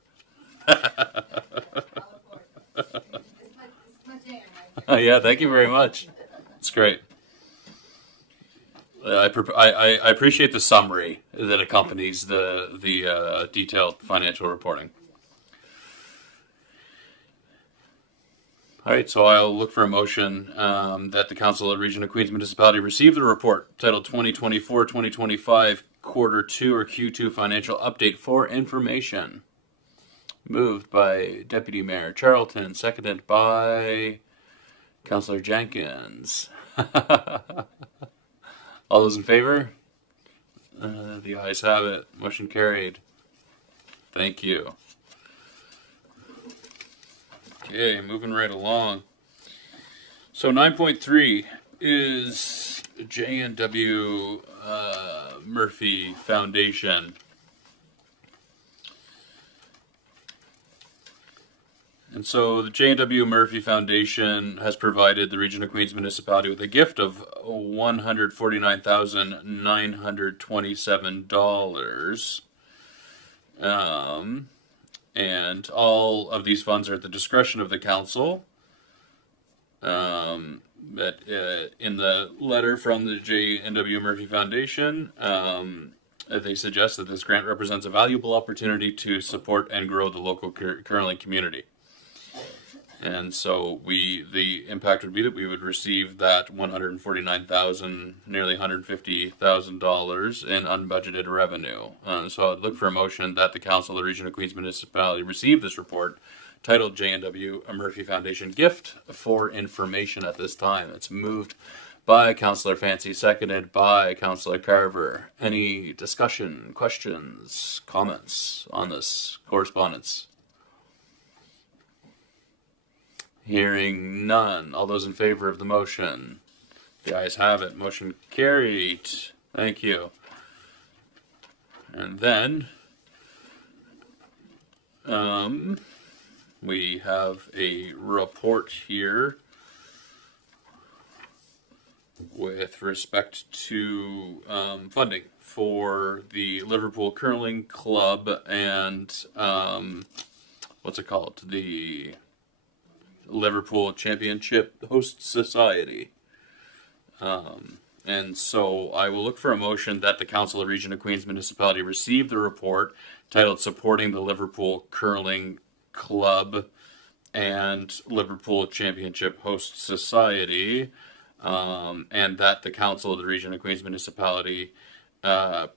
Yeah, thank you very much. It's great. I appreciate the summary that accompanies the detailed financial reporting. All right, so I'll look for a motion that the Council of the Region of Queens Municipality receive the report titled 2024-2025 Quarter 2 or Q2 Financial Update for information. Moved by Deputy Mayor Charlton, seconded by Councillor Jenkins. All those in favor? The ayes have it. Motion carried. Thank you. Okay, moving right along. So 9.3 is J&W Murphy Foundation. And so the J&W Murphy Foundation has provided the Region of Queens Municipality with a gift of $149,927. And all of these funds are at the discretion of the council. But in the letter from the J&W Murphy Foundation, they suggest that this grant represents a valuable opportunity to support and grow the local curling community. And so the impact would be that we would receive that $149,000, nearly $150,000 in unbudgeted revenue. So I'd look for a motion that the Council of the Region of Queens Municipality receive this report titled J&W Murphy Foundation Gift for information at this time. It's moved by Councillor Fancy, seconded by Councillor Carver. Any discussion, questions, comments on this correspondence? Hearing none. All those in favor of the motion? The ayes have it. Motion carried. Thank you. And then we have a report here with respect to funding for the Liverpool Curling Club and what's it called? The Liverpool Championship Host Society. And so I will look for a motion that the Council of the Region of Queens Municipality receive the report titled Supporting the Liverpool Curling Club and Liverpool Championship Host Society, and that the Council of the Region of Queens Municipality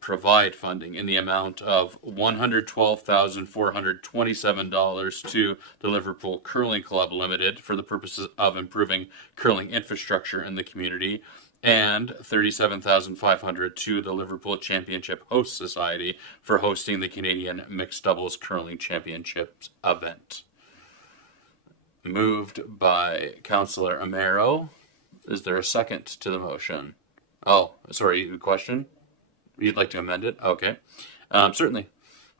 provide funding in the amount of $112,427 to the Liverpool Curling Club Limited for the purposes of improving curling infrastructure in the community, and $37,500 to the Liverpool Championship Host Society for hosting the Canadian Mixed Doubles Curling Championships event. Moved by Councillor Amaro. Is there a second to the motion? Oh, sorry, question? You'd like to amend it? Okay. Certainly.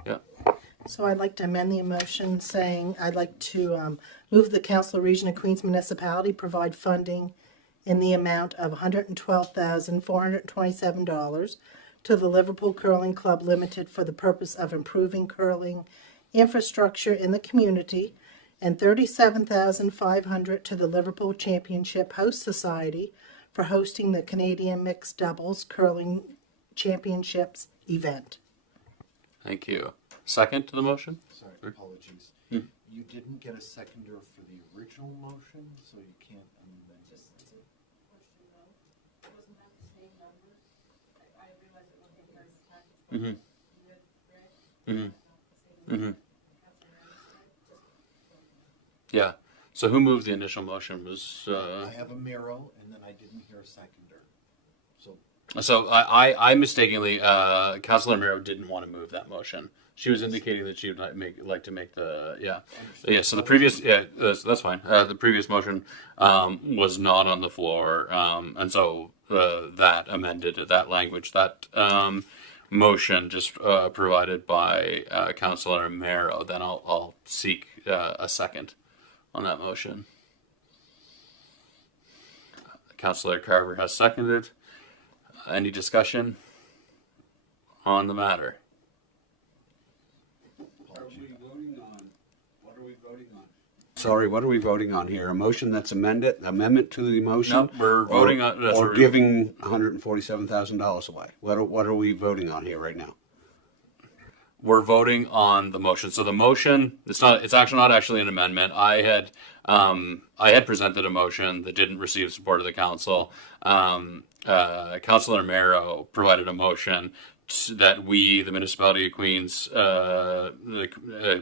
Yeah. So I'd like to amend the motion saying I'd like to move the Council of Region of Queens Municipality provide funding in the amount of $112,427 to the Liverpool Curling Club Limited for the purpose of improving curling infrastructure in the community, and $37,500 to the Liverpool Championship Host Society for hosting the Canadian Mixed Doubles Curling Championships event. Thank you. Second to the motion? Sorry, apologies. You didn't get a seconder for the original motion, so you can't amend it. Mm-hmm. Mm-hmm. Mm-hmm. Yeah. So who moved the initial motion? Was I have a Miro, and then I didn't hear a seconder. so I mistakenly Councilor Miro didn't want to move that motion. She was indicating that she would like to make the yeah. So the previous that's fine. The previous motion was not on the floor, and so that amended that language that motion just provided by Councilor Miro. Then I'll seek a second on that motion. Councilor Carver has seconded. Any discussion on the matter? What are we voting on? Sorry, what are we voting on here? A motion that's amendment to the motion? No, we're voting on or giving $147,000 away. What are we voting on here right now? We're voting on the motion. So the motion, it's actually not actually an amendment. I had presented a motion that didn't receive support of the council. Councilor Mero provided a motion that we, the Municipality of Queens, the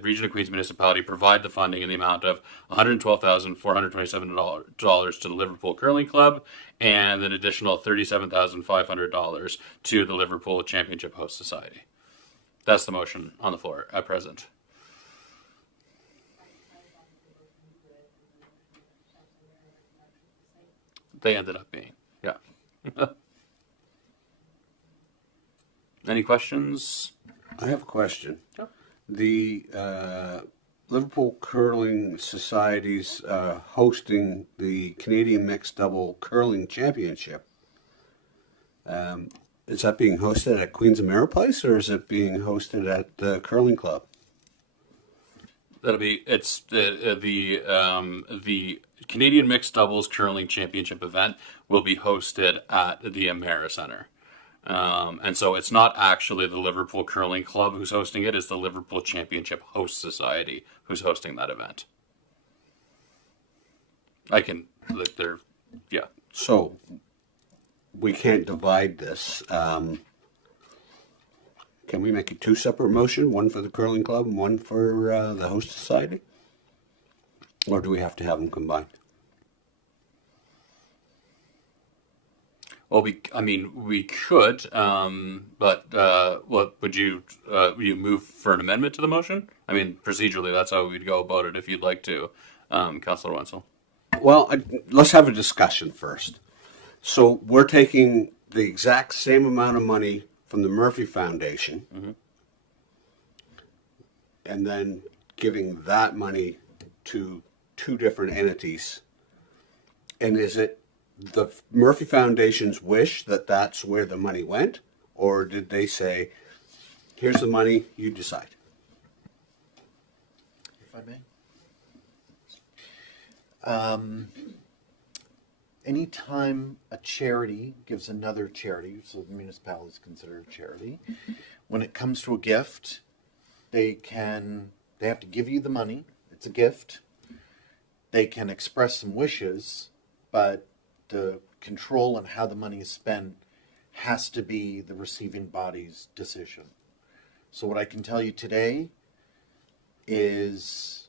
Region of Queens Municipality, provide the funding in the amount of $112,427 to the Liverpool Curling Club and an additional $37,500 to the Liverpool Championship Host Society. That's the motion on the floor at present. They ended up being, yeah. Any questions? I have a question. Yep. The Liverpool Curling Society's hosting the Canadian Mixed Double Curling Championship. Is that being hosted at Queens and Mero Place, or is it being hosted at the Curling Club? It's the Canadian Mixed Doubles Curling Championship event will be hosted at the Amera Center. And so it's not actually the Liverpool Curling Club who's hosting it, it's the Liverpool Championship Host Society who's hosting that event. Yeah. So we can't divide this. Can we make it two separate motion, one for the curling club and one for the host society? Or do we have to have them combined? Well, we could, but what would you move for an amendment to the motion? I mean, procedurally, that's how we'd go about it if you'd like to, Councillor Wenzel. Well, let's have a discussion first. So we're taking the exact same amount of money from the Murphy Foundation, mm-hmm. and then giving that money to two different entities. And is it the Murphy Foundation's wish that that's where the money went, or did they say, here's the money, you decide? If I may. Anytime a charity gives another charity, so the municipality is considered a charity, when it comes to a gift, they have to give you the money. It's a gift. They can express some wishes, but the control on how the money is spent has to be the receiving body's decision. So what I can tell you today is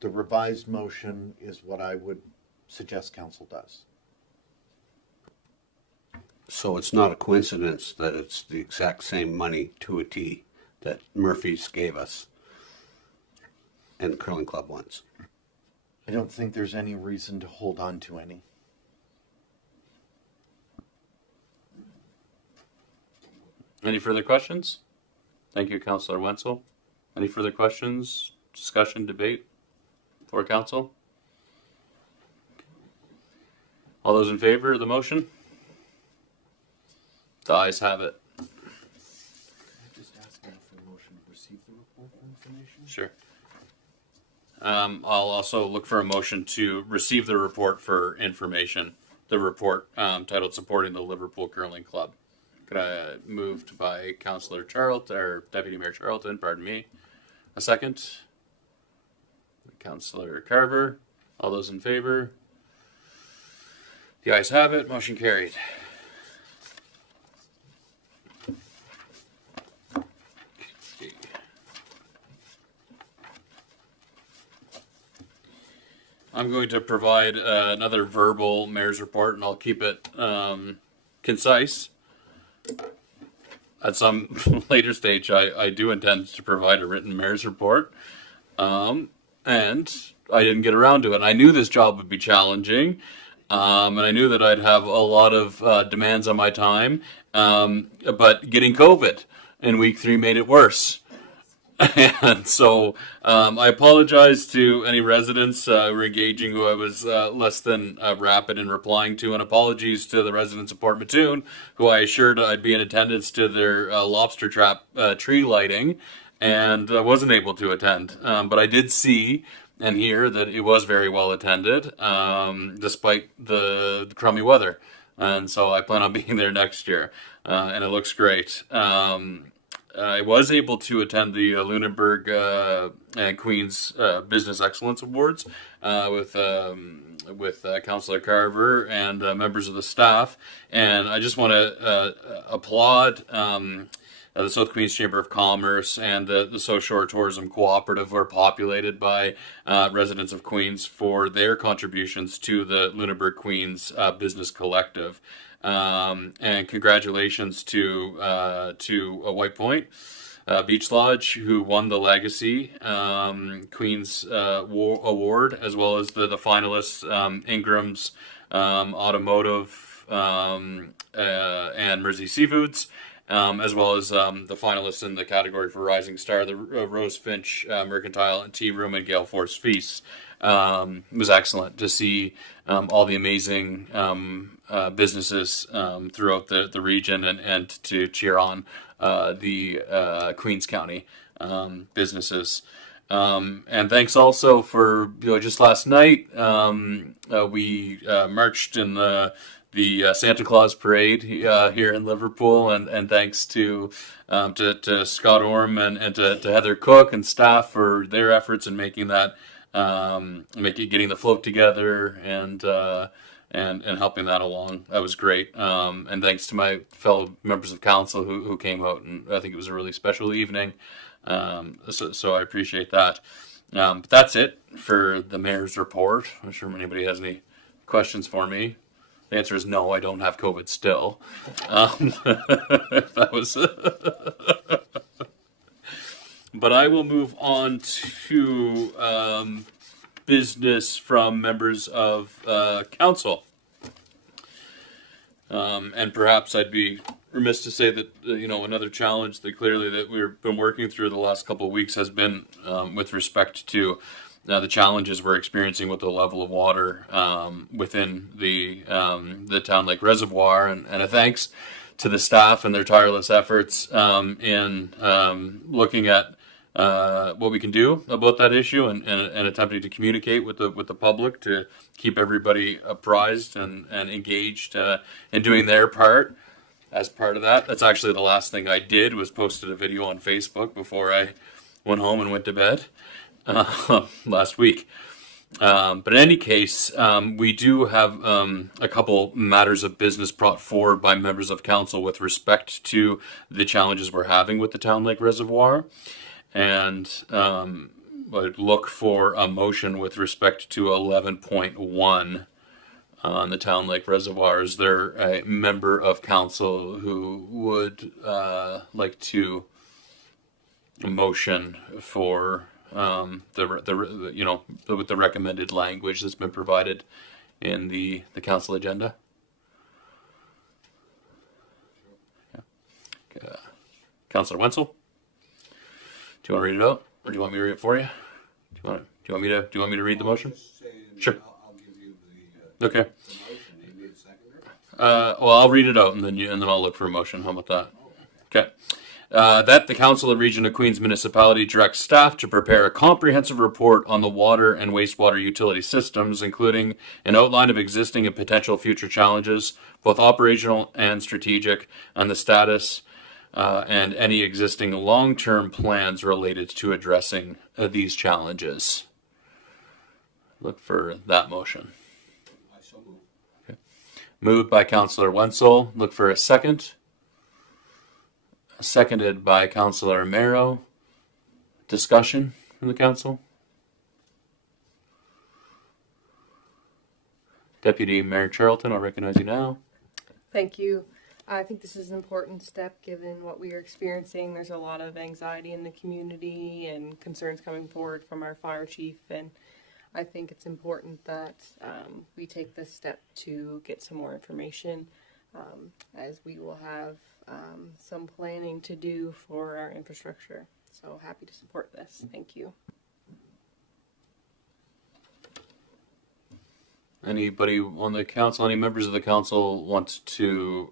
the revised motion is what I would suggest council does. So it's not a coincidence that it's the exact same money to a T that Murphy's gave us and the curling club wants. I don't think there's any reason to hold on to any. Any further questions? Thank you, Councillor Wenzel. Any further questions, discussion, debate for council? All those in favor of the motion? The ayes have it. Just asking for a motion to receive the report for information. Sure. I'll also look for a motion to receive the report for information. The report titled "Supporting the Liverpool Curling Club." Moved by Councillor Charlton, or Deputy Mayor Charlton, pardon me. A second. Councillor Carver. All those in favor? The ayes have it. Motion carried. I'm going to provide another verbal mayor's report, and I'll keep it concise. At some later stage, I do intend to provide a written mayor's report, and I didn't get around to it. I knew this job would be challenging, and I knew that I'd have a lot of demands on my time, but getting COVID in week 3 made it worse. And so I apologize to any residents who were engaging who I was less than rapid in replying to, and apologies to the residents of Port Mattoon who I assured I'd be in attendance to their lobster trap tree lighting, and wasn't able to attend. But I did see and hear that it was very well attended despite the crummy weather. And so I plan on being there next year, and it looks great. I was able to attend the Lunenburg and Queens Business Excellence Awards with Councillor Carver and members of the staff, and I just want to applaud the South Queens Chamber of Commerce and the South Shore Tourism Cooperative, were populated by residents of Queens, for their contributions to the Lunenburg Queens Business Collective. And congratulations to White Point Beach Lodge, who won the Legacy Queens Award, as well as the finalists, Ingram's Automotive and Mersey Seafoods, as well as the finalists in the category for Rising Star, the Rose Finch Mercantile and Tea Room and Gale Force Feasts. It was excellent to see all the amazing businesses throughout the region, and to cheer on the Queens County businesses. And thanks also for, just last night we marched in the Santa Claus parade here in Liverpool, and thanks to Scott Orm and to Heather Cook and staff for their efforts in making that, getting the float together and helping that along. That was great. And thanks to my fellow members of council who came out, and I think it was a really special evening. So I appreciate that. But that's it for the mayor's report. I'm not sure if anybody has any questions for me. The answer is no, I don't have COVID still. That was. But I will move on to business from members of council. And perhaps I'd be remiss to say that, another challenge that clearly that we've been working through the last couple of weeks has been with respect to the challenges we're experiencing with the level of water within the Town Lake Reservoir, and a thanks to the staff and their tireless efforts in looking at what we can do about that issue, and attempting to communicate with the public to keep everybody apprised and engaged in doing their part. As part of that, that's actually the last thing I did, was posted a video on Facebook before I went home and went to bed last week. But in any case, we do have a couple matters of business brought forward by members of council with respect to the challenges we're having with the Town Lake Reservoir. And I'd look for a motion with respect to 11.1 on the Town Lake Reservoir. Is there a member of council who would like to motion for with the recommended language that's been provided in the council agenda? Yeah. Councillor Wenzel, do you want to read it out, or do you want me to read it for you? Do you want me to read the motion? Sure. I'll give you the Okay. motion. You need a seconder? Well, I'll read it out, and then I'll look for a motion. How about that? Okay. That the Council of Region of Queens Municipality directs staff to prepare a comprehensive report on the water and wastewater utility systems, including an outline of existing and potential future challenges, both operational and strategic, and the status and any existing long-term plans related to addressing these challenges. Look for that motion. I so move. Okay. Moved by Councillor Wenzel. Look for a second. Seconded by Councillor Amaro. Discussion from the council? Deputy Mayor Charlton, I'll recognize you now. Thank you. I think this is an important step given what we are experiencing. There's a lot of anxiety in the community and concerns coming forward from our fire chief, and I think it's important that we take this step to get some more information, as we will have some planning to do for our infrastructure. So happy to support this. Thank you. Anybody on the council, any members of the council want to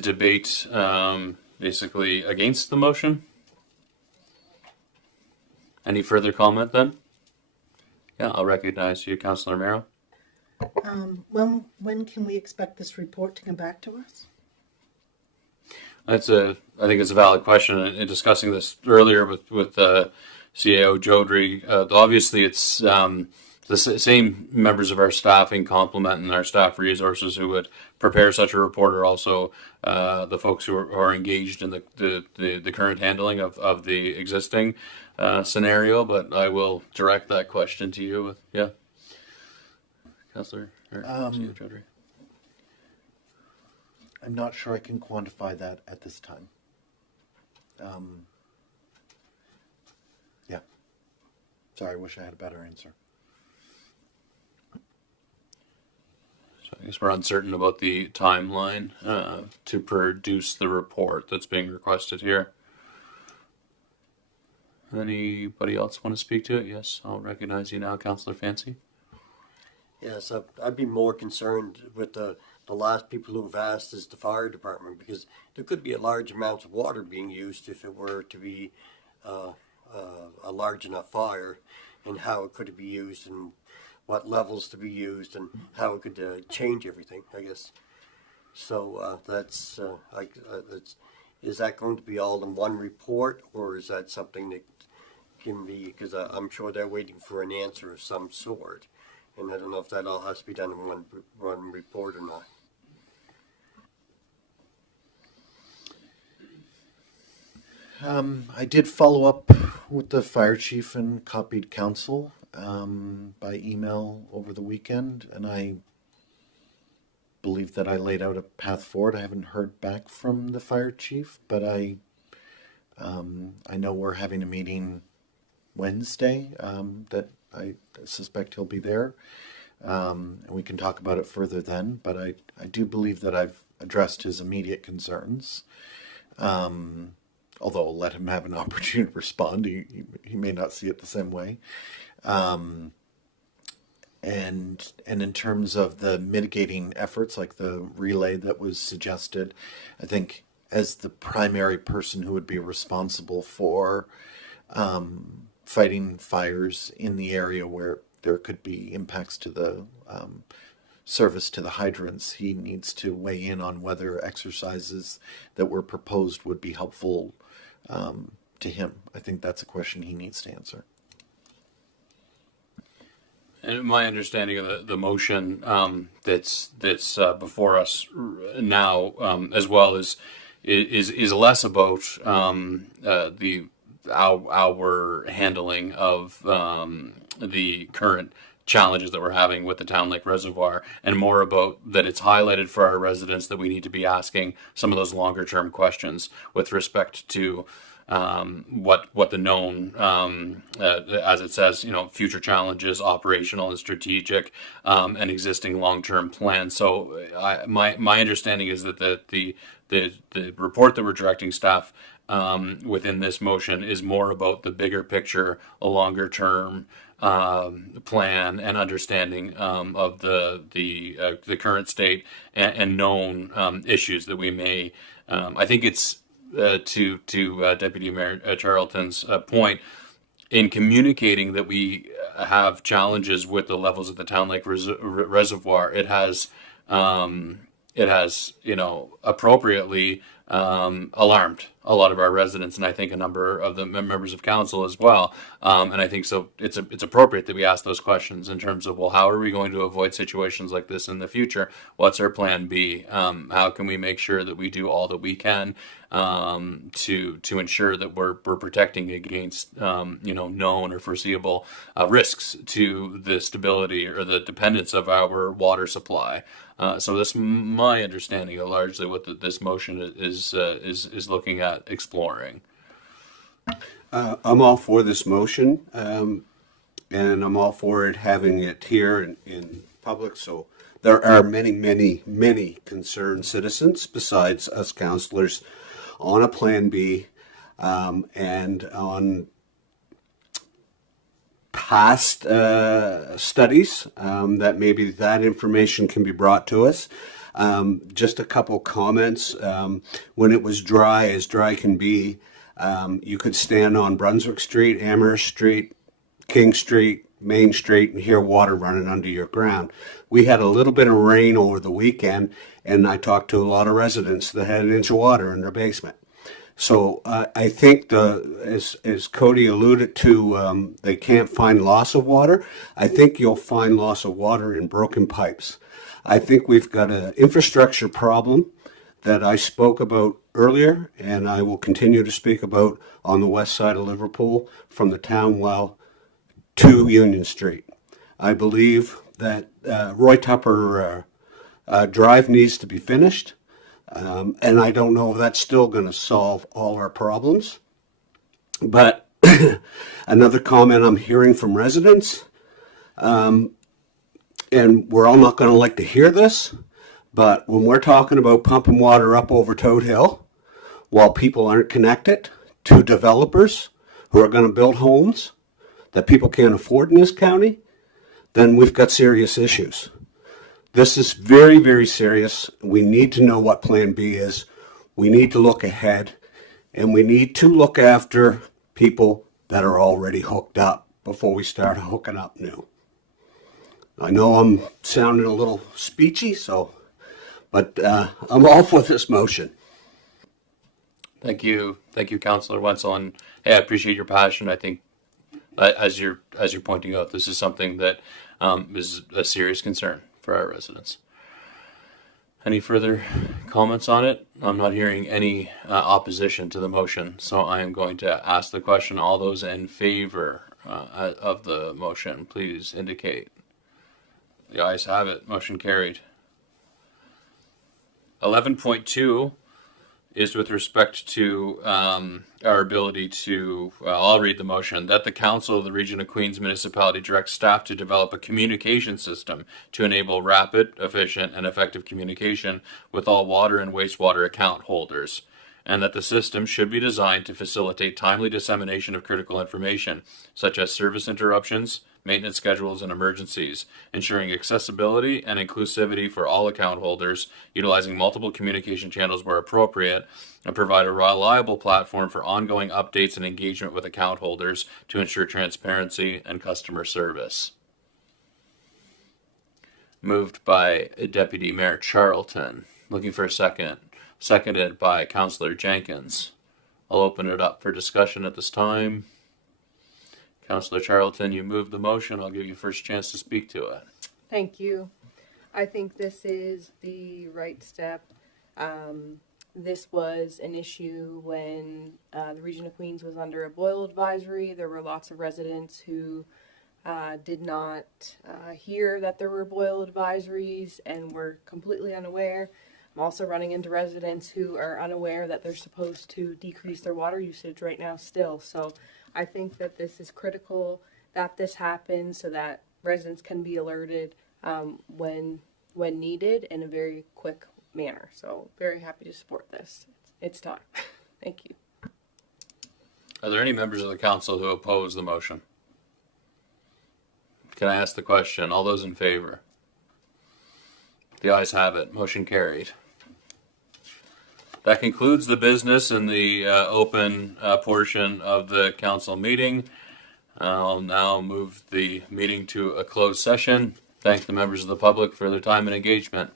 debate basically against the motion? Any further comment then? Yeah, I'll recognize you, Councillor Amaro. When can we expect this report to come back to us? I think it's a valid question. In discussing this earlier with CAO Jodry, obviously it's the same members of our staffing complement and our staff resources who would prepare such a report are also the folks who are engaged in the current handling of the existing scenario. But I will direct that question to you. Councillor CAO Jodry. I'm not sure I can quantify that at this time. Yeah. Sorry, I wish I had a better answer. So I guess we're uncertain about the timeline to produce the report that's being requested here. Anybody else want to speak to it? Yes, I'll recognize you now, Councillor Fancy. Yes, I'd be more concerned with the last people who've asked is the fire department, because there could be a large amount of water being used if it were to be a large enough fire, and how it could be used and what levels to be used and how it could change everything, I guess. So that's is that going to be all in one report, or is that something that can be, because I'm sure they're waiting for an answer of some sort. And I don't know if that all has to be done in one report or not. I did follow up with the fire chief and copied council by email over the weekend, and I believe that I laid out a path forward. I haven't heard back from the fire chief, but I know we're having a meeting Wednesday that I suspect he'll be there, and we can talk about it further then. But I do believe that I've addressed his immediate concerns. Although I'll let him have an opportunity to respond. He may not see it the same way. And in terms of the mitigating efforts, like the relay that was suggested, I think as the primary person who would be responsible for fighting fires in the area where there could be impacts to the service to the hydrants, he needs to weigh in on whether exercises that were proposed would be helpful to him. I think that's a question he needs to answer. And my understanding of the motion that's before us now, as well, is less about our handling of the current challenges that we're having with the Town Lake Reservoir, and more about that it's highlighted for our residents that we need to be asking some of those longer term questions with respect to what the known, as it says, future challenges, operational and strategic, and existing long-term plans. So my understanding is that the report that we're directing staff within this motion is more about the bigger picture, a longer term plan and understanding of the current state and known issues that we may. I think it's to Deputy Mayor Charlton's point in communicating that we have challenges with the levels of the Town Lake Reservoir. It has appropriately alarmed a lot of our residents, and I think a number of the members of council as well. And I think so. It's appropriate that we ask those questions in terms of, well, how are we going to avoid situations like this in the future? What's our plan B? How can we make sure that we do all that we can to ensure that we're protecting against known or foreseeable risks to the stability or the dependence of our water supply. So that's my understanding of largely what this motion is looking at exploring. I'm all for this motion, and I'm all for it having it here in public. So there are many, many, many concerned citizens besides us councillors on a Plan B and on past studies that maybe that information can be brought to us. Just a couple comments. When it was dry, as dry can be, you could stand on Brunswick Street, Amherst Street, King Street, Main Street, and hear water running under your ground. We had a little bit of rain over the weekend, and I talked to a lot of residents that had an inch of water in their basement. So I think as Cody alluded to, they can't find loss of water. I think you'll find loss of water in broken pipes. I think we've got an infrastructure problem that I spoke about earlier, and I will continue to speak about on the west side of Liverpool from the town well to Union Street. I believe that Roy Tupper Drive needs to be finished. And I don't know if that's still going to solve all our problems. But another comment I'm hearing from residents, and we're all not going to like to hear this, but when we're talking about pumping water up over Toad Hill, while people aren't connected to developers who are going to build homes that people can't afford in this county, then we've got serious issues. This is very, very serious. We need to know what Plan B is. We need to look ahead, and we need to look after people that are already hooked up before we start hooking up new. I know I'm sounding a little speechy, but I'm all for this motion. Thank you, Councillor Wenzel, and hey, I appreciate your passion. I think, as you're pointing out, this is something that is a serious concern for our residents. Any further comments on it? I'm not hearing any opposition to the motion, so I am going to ask the question. All those in favor of the motion, please indicate. The ayes have it. Motion carried. 11.2 is with respect to our ability to, I'll read the motion, that the Council of the Region of Queens Municipality directs staff to develop a communication system to enable rapid, efficient, and effective communication with all water and wastewater account holders, and that the system should be designed to facilitate timely dissemination of critical information, such as service interruptions, maintenance schedules, and emergencies, ensuring accessibility and inclusivity for all account holders, utilizing multiple communication channels where appropriate, and provide a reliable platform for ongoing updates and engagement with account holders to ensure transparency and customer service. Moved by Deputy Mayor Charlton. Looking for a second. Seconded by Councillor Jenkins. I'll open it up for discussion at this time. Councillor Charlton, you moved the motion. I'll give you first chance to speak to it. Thank you. I think this is the right step. This was an issue when the Region of Queens was under a boil advisory. There were lots of residents who did not hear that there were boil advisories and were completely unaware. I'm also running into residents who are unaware that they're supposed to decrease their water usage right now still. So I think that this is critical that this happens so that residents can be alerted when needed in a very quick manner. So very happy to support this. It's time. Thank you. Are there any members of the council who oppose the motion? Can I ask the question? All those in favor? The ayes have it. Motion carried. That concludes the business in the open portion of the council meeting. I'll now move the meeting to a closed session. Thank the members of the public for their time and engagement.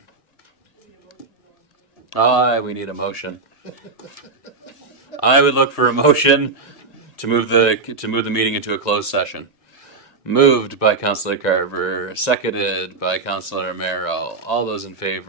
We need a motion. I would look for a motion to move the meeting into a closed session. Moved by Councillor Carver, seconded by Councillor Romero. All those in favor?